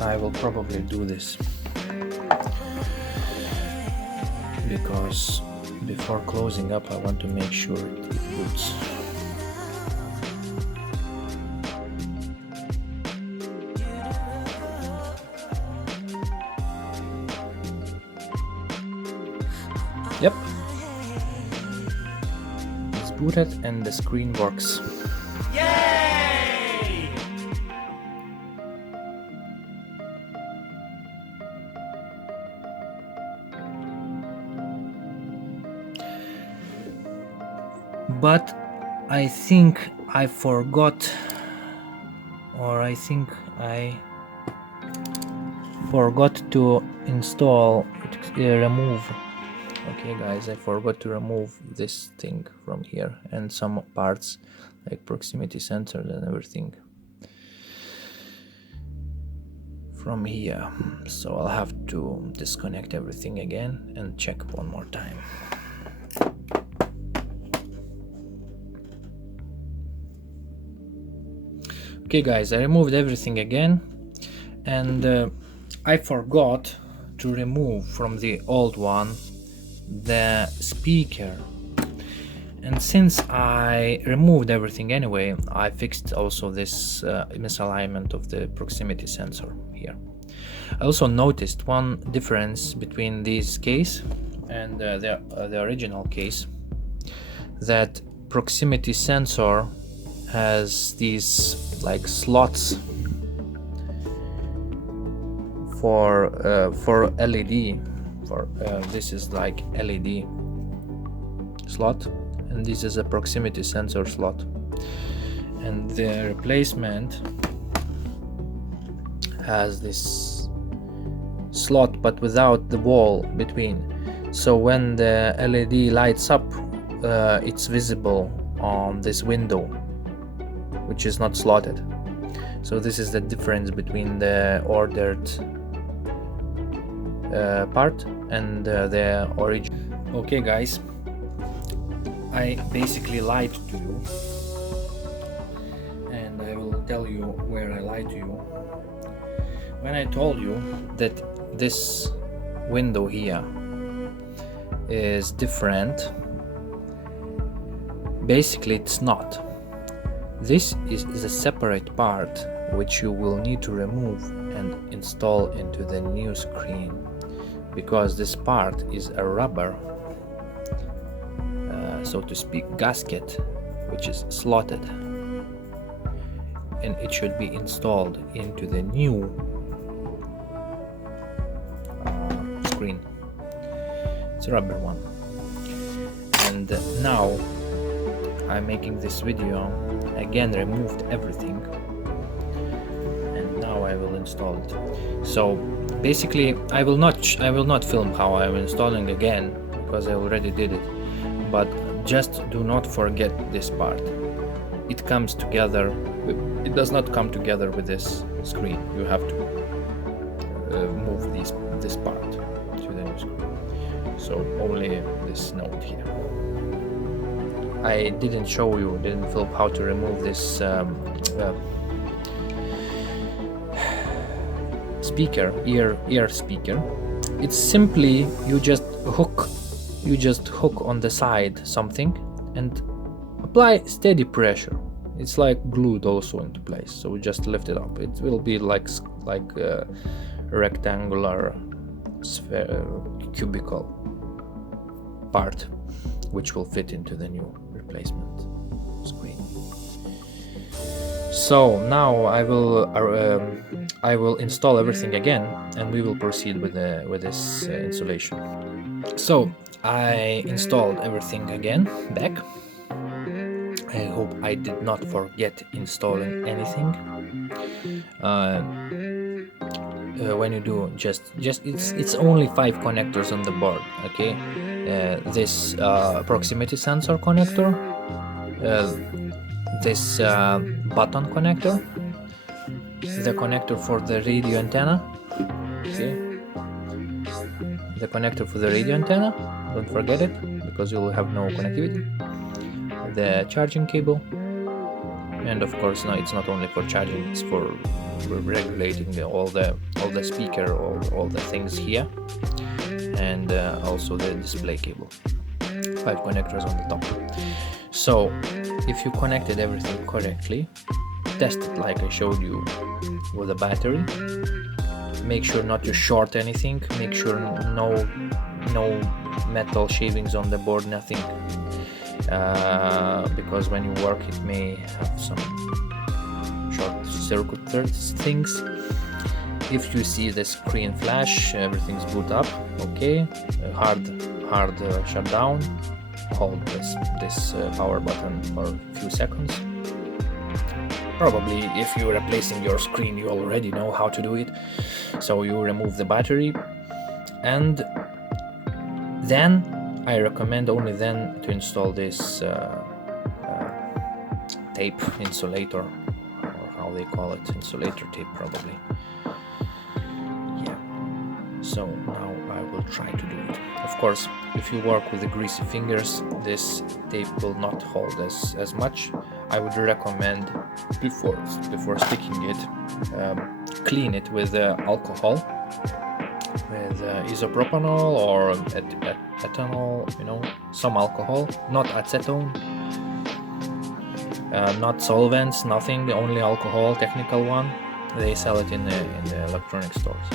I will probably do this because before closing up I want to make sure it boots. Yep, it's booted and the screen works. Yay! But I think I forgot, or I think I forgot to install, remove. Okay guys, I forgot to remove this thing from here and some parts like proximity sensors and everything from here. So I'll have to disconnect everything again and check one more time. Okay guys, I removed everything again, and I forgot to remove from the old one the speaker, and since I removed everything anyway, I fixed also this misalignment of the proximity sensor here. I also noticed one difference between this case and the original case, that proximity sensor has these like slots for LED. This is like LED slot, and this is a proximity sensor slot, and the replacement has this slot but without the wall between, so when the LED lights up, it's visible on this window which is not slotted. So this is the difference between the ordered part and the origin. Okay guys, I basically lied to you, and I will tell you where I lied to you. When I told you that this window here is different, basically it's not. This is a separate part which you will need to remove and install into the new screen, because this part is a rubber, so to speak, gasket, which is slotted, and it should be installed into the new screen. It's a rubber one. And now I'm making this video, again removed everything, and now I will install it. So basically I will not film how I'm installing again, because I already did it, but just do not forget this part. It comes together, it does not come together with this screen. You have to move this part to the new screen. So only this note here. I didn't film how to remove this speaker, ear speaker. It's simply you just hook on the side something and apply steady pressure. It's like glued also into place, so just lift it up. It will be like a rectangular cubical part which will fit into the new replacement screen. So now I will install everything again, and we will proceed with this installation. So I installed everything again back. I hope I did not forget installing anything. When you do, just it's only 5 connectors on the board. Okay, this proximity sensor connector, this button connector, the connector for the radio antenna. Okay, the connector for the radio antenna, don't forget it, because you will have no connectivity. The charging cable, and of course, no, it's not only for charging, it's for regulating all the speaker, all the things here, and also the display cable. 5 connectors on the top. So if you connected everything correctly, test it like I showed you with a battery. Make sure not to short anything, make sure no metal shavings on the board, nothing, because when you work it may have some short circuit things. If you see the screen flash, everything's boot up, okay, hard shutdown, hold this power button for a few seconds. Probably if you're replacing your screen you already know how to do it. So you remove the battery, and then I recommend only then to install this tape insulator, or how they call it, insulator tape probably. Yeah, so now I will try to do it. Of course, if you work with the greasy fingers, this tape will not hold as much. I would recommend before sticking it, clean it with alcohol, with isopropanol or ethanol, some alcohol, not acetone, not solvents, nothing, only alcohol, technical one. They sell it in the electronic stores.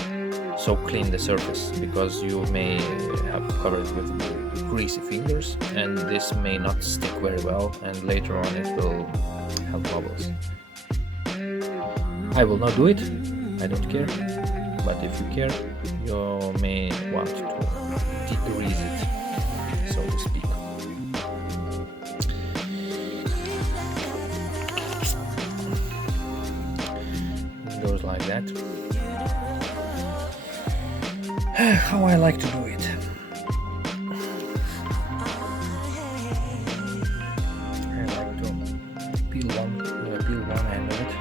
So clean the surface, because you may have covered with greasy fingers, and this may not stick very well, and later on it will have bubbles. I will not do it, I don't care, but if you care, you may want to degrease it, so to speak. It goes like that. How I like to do it. I like to peel one end of it,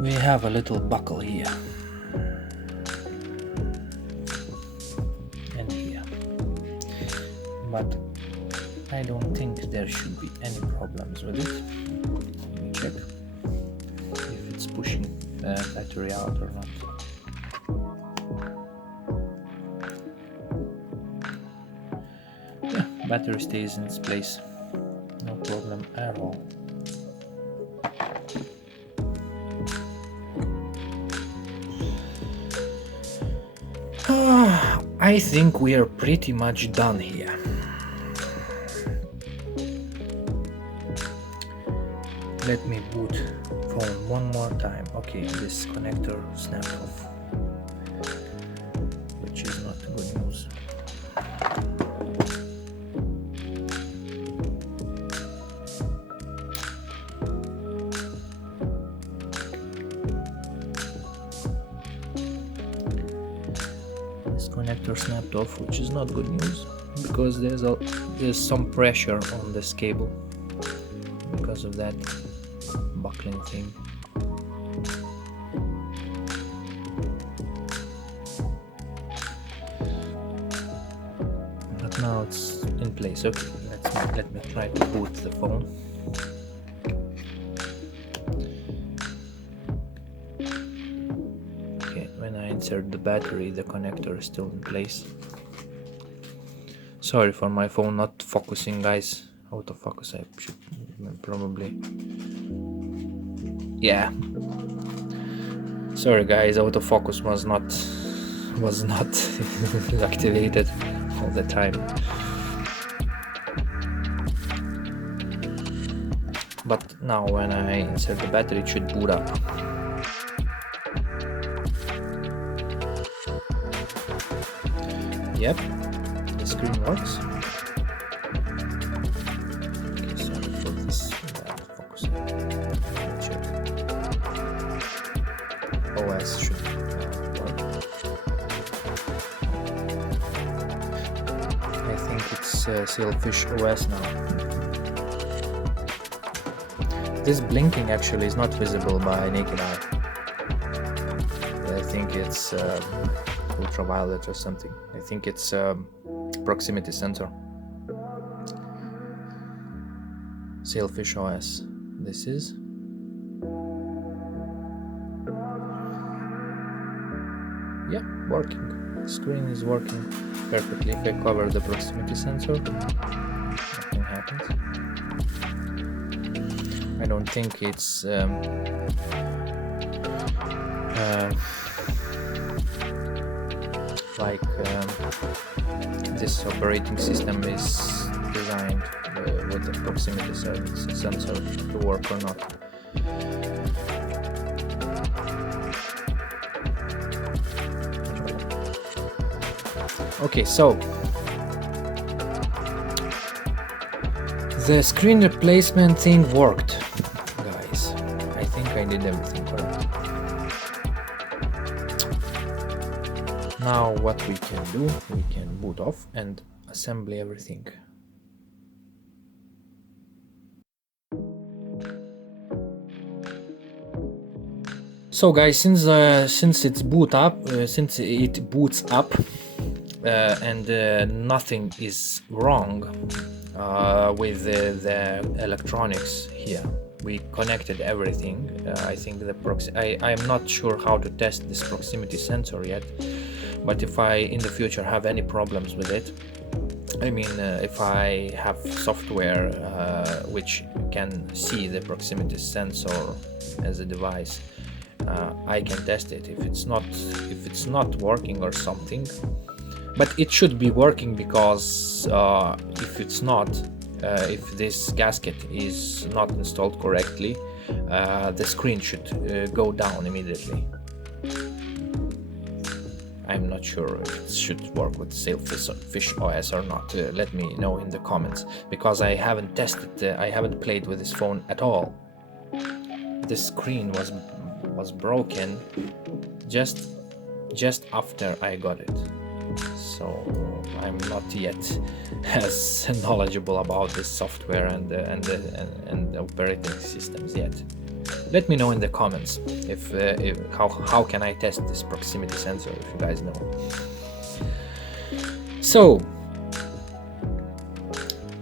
We have a little buckle here and here, but I don't think there should be any problems with it. Let me check if it's pushing the battery out or not. Yeah, battery stays in its place, no problem at all. I think we are pretty much done here. Let me boot phone one more time. Okay, this connector snapped off, which is not good news. Connector snapped off, which is not good news because there's some pressure on this cable because of that buckling thing. But now it's in place. Okay, let me try to boot the phone. Insert the battery, the connector is still in place. Sorry for my phone not focusing, guys. Autofocus, I should probably. Yeah. Sorry guys, autofocus was not activated all the time. But now when I insert the battery, it should boot up. Yep, the screen works. Okay, sorry for this bad focus. Check. OS should work. I think it's Sailfish OS now. This blinking actually is not visible by naked eye. I think it's ultraviolet or something. I think it's proximity sensor. Sailfish OS. This is. Yeah, working. Screen is working perfectly. If I cover the proximity sensor, nothing happens. I don't think it's this operating system is designed with the proximity sensor to work or not. Okay, so the screen replacement thing worked, guys. I think I did everything correct. Now what we can do, we can boot off and assemble everything. So guys, since it boots up and nothing is wrong with the electronics here, we connected everything. I think I'm not sure how to test this proximity sensor yet, but if I in the future have any problems with it, I mean, if I have software which can see the proximity sensor as a device, I can test it. If it's not working or something, but it should be working, because if it's not, if this gasket is not installed correctly, the screen should go down immediately. I'm not sure if it should work with Sailfish OS or not. Let me know in the comments, because I haven't tested, I haven't played with this phone at all. The screen was broken just after I got it, so I'm not yet as knowledgeable about this software and the operating systems yet. Let me know in the comments if how can I test this proximity sensor, if you guys know. So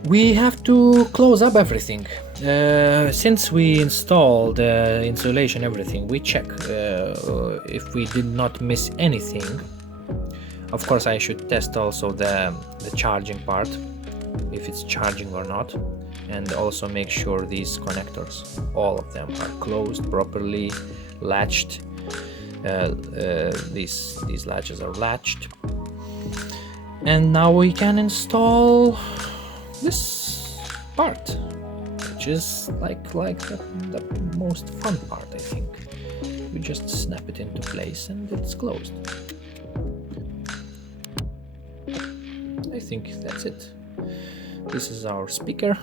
we have to close up everything. Since we installed the installation, everything, we check if we did not miss anything. Of course, I should test also the charging part, if it's charging or not, and also make sure these connectors, all of them, are closed properly, latched. These latches are latched, and now we can install this part, which is like the most fun part, I think. We just snap it into place and it's closed. I think that's it. This is our speaker.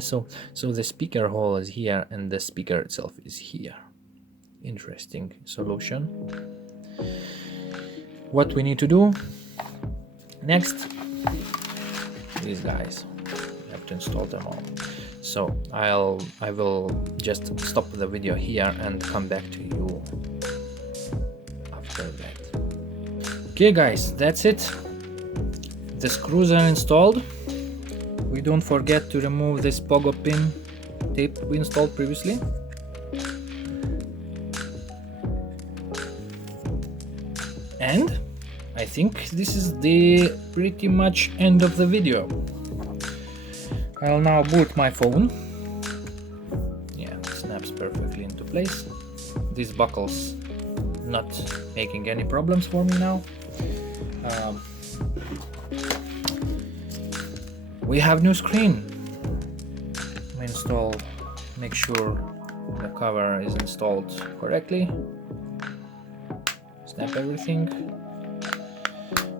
So the speaker hole is here and the speaker itself is here. Interesting solution. What we need to do next, these guys, we have to install them all. So I will just stop the video here and come back to you after that. Okay guys, that's it. The screws are installed. We don't forget to remove this pogo pin tape we installed previously. And I think this is the pretty much end of the video. I'll now boot my phone. Yeah, it snaps perfectly into place. These buckles not making any problems for me now. We have new screen. We install, make sure the cover is installed correctly. Snap everything.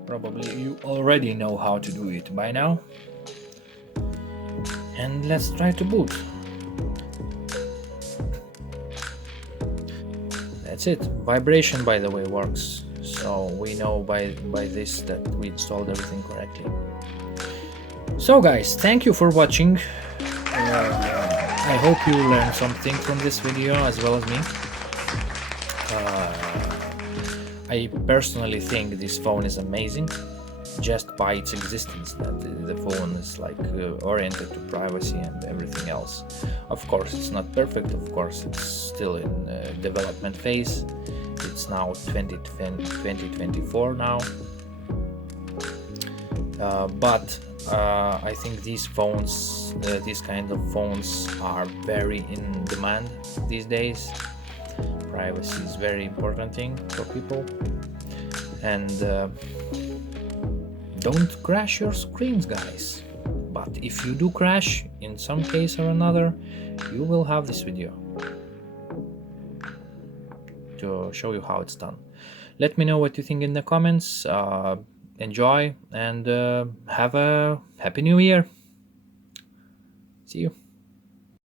Probably you already know how to do it by now. And let's try to boot. That's it. Vibration, by the way, works. So we know by this that we installed everything correctly. So guys, thank you for watching. I hope you learned something from this video as well as me. I personally think this phone is amazing, just by its existence, that the phone is like oriented to privacy and everything else. Of course it's not perfect, of course it's still in development phase. It's now 2024 now, but I think these phones, these kind of phones are very in demand these days. Privacy is very important thing for people, and don't crash your screens, guys. But if you do crash in some case or another, you will have this video to show you how it's done. Let me know what you think in the comments. Enjoy and have a happy new year. See you.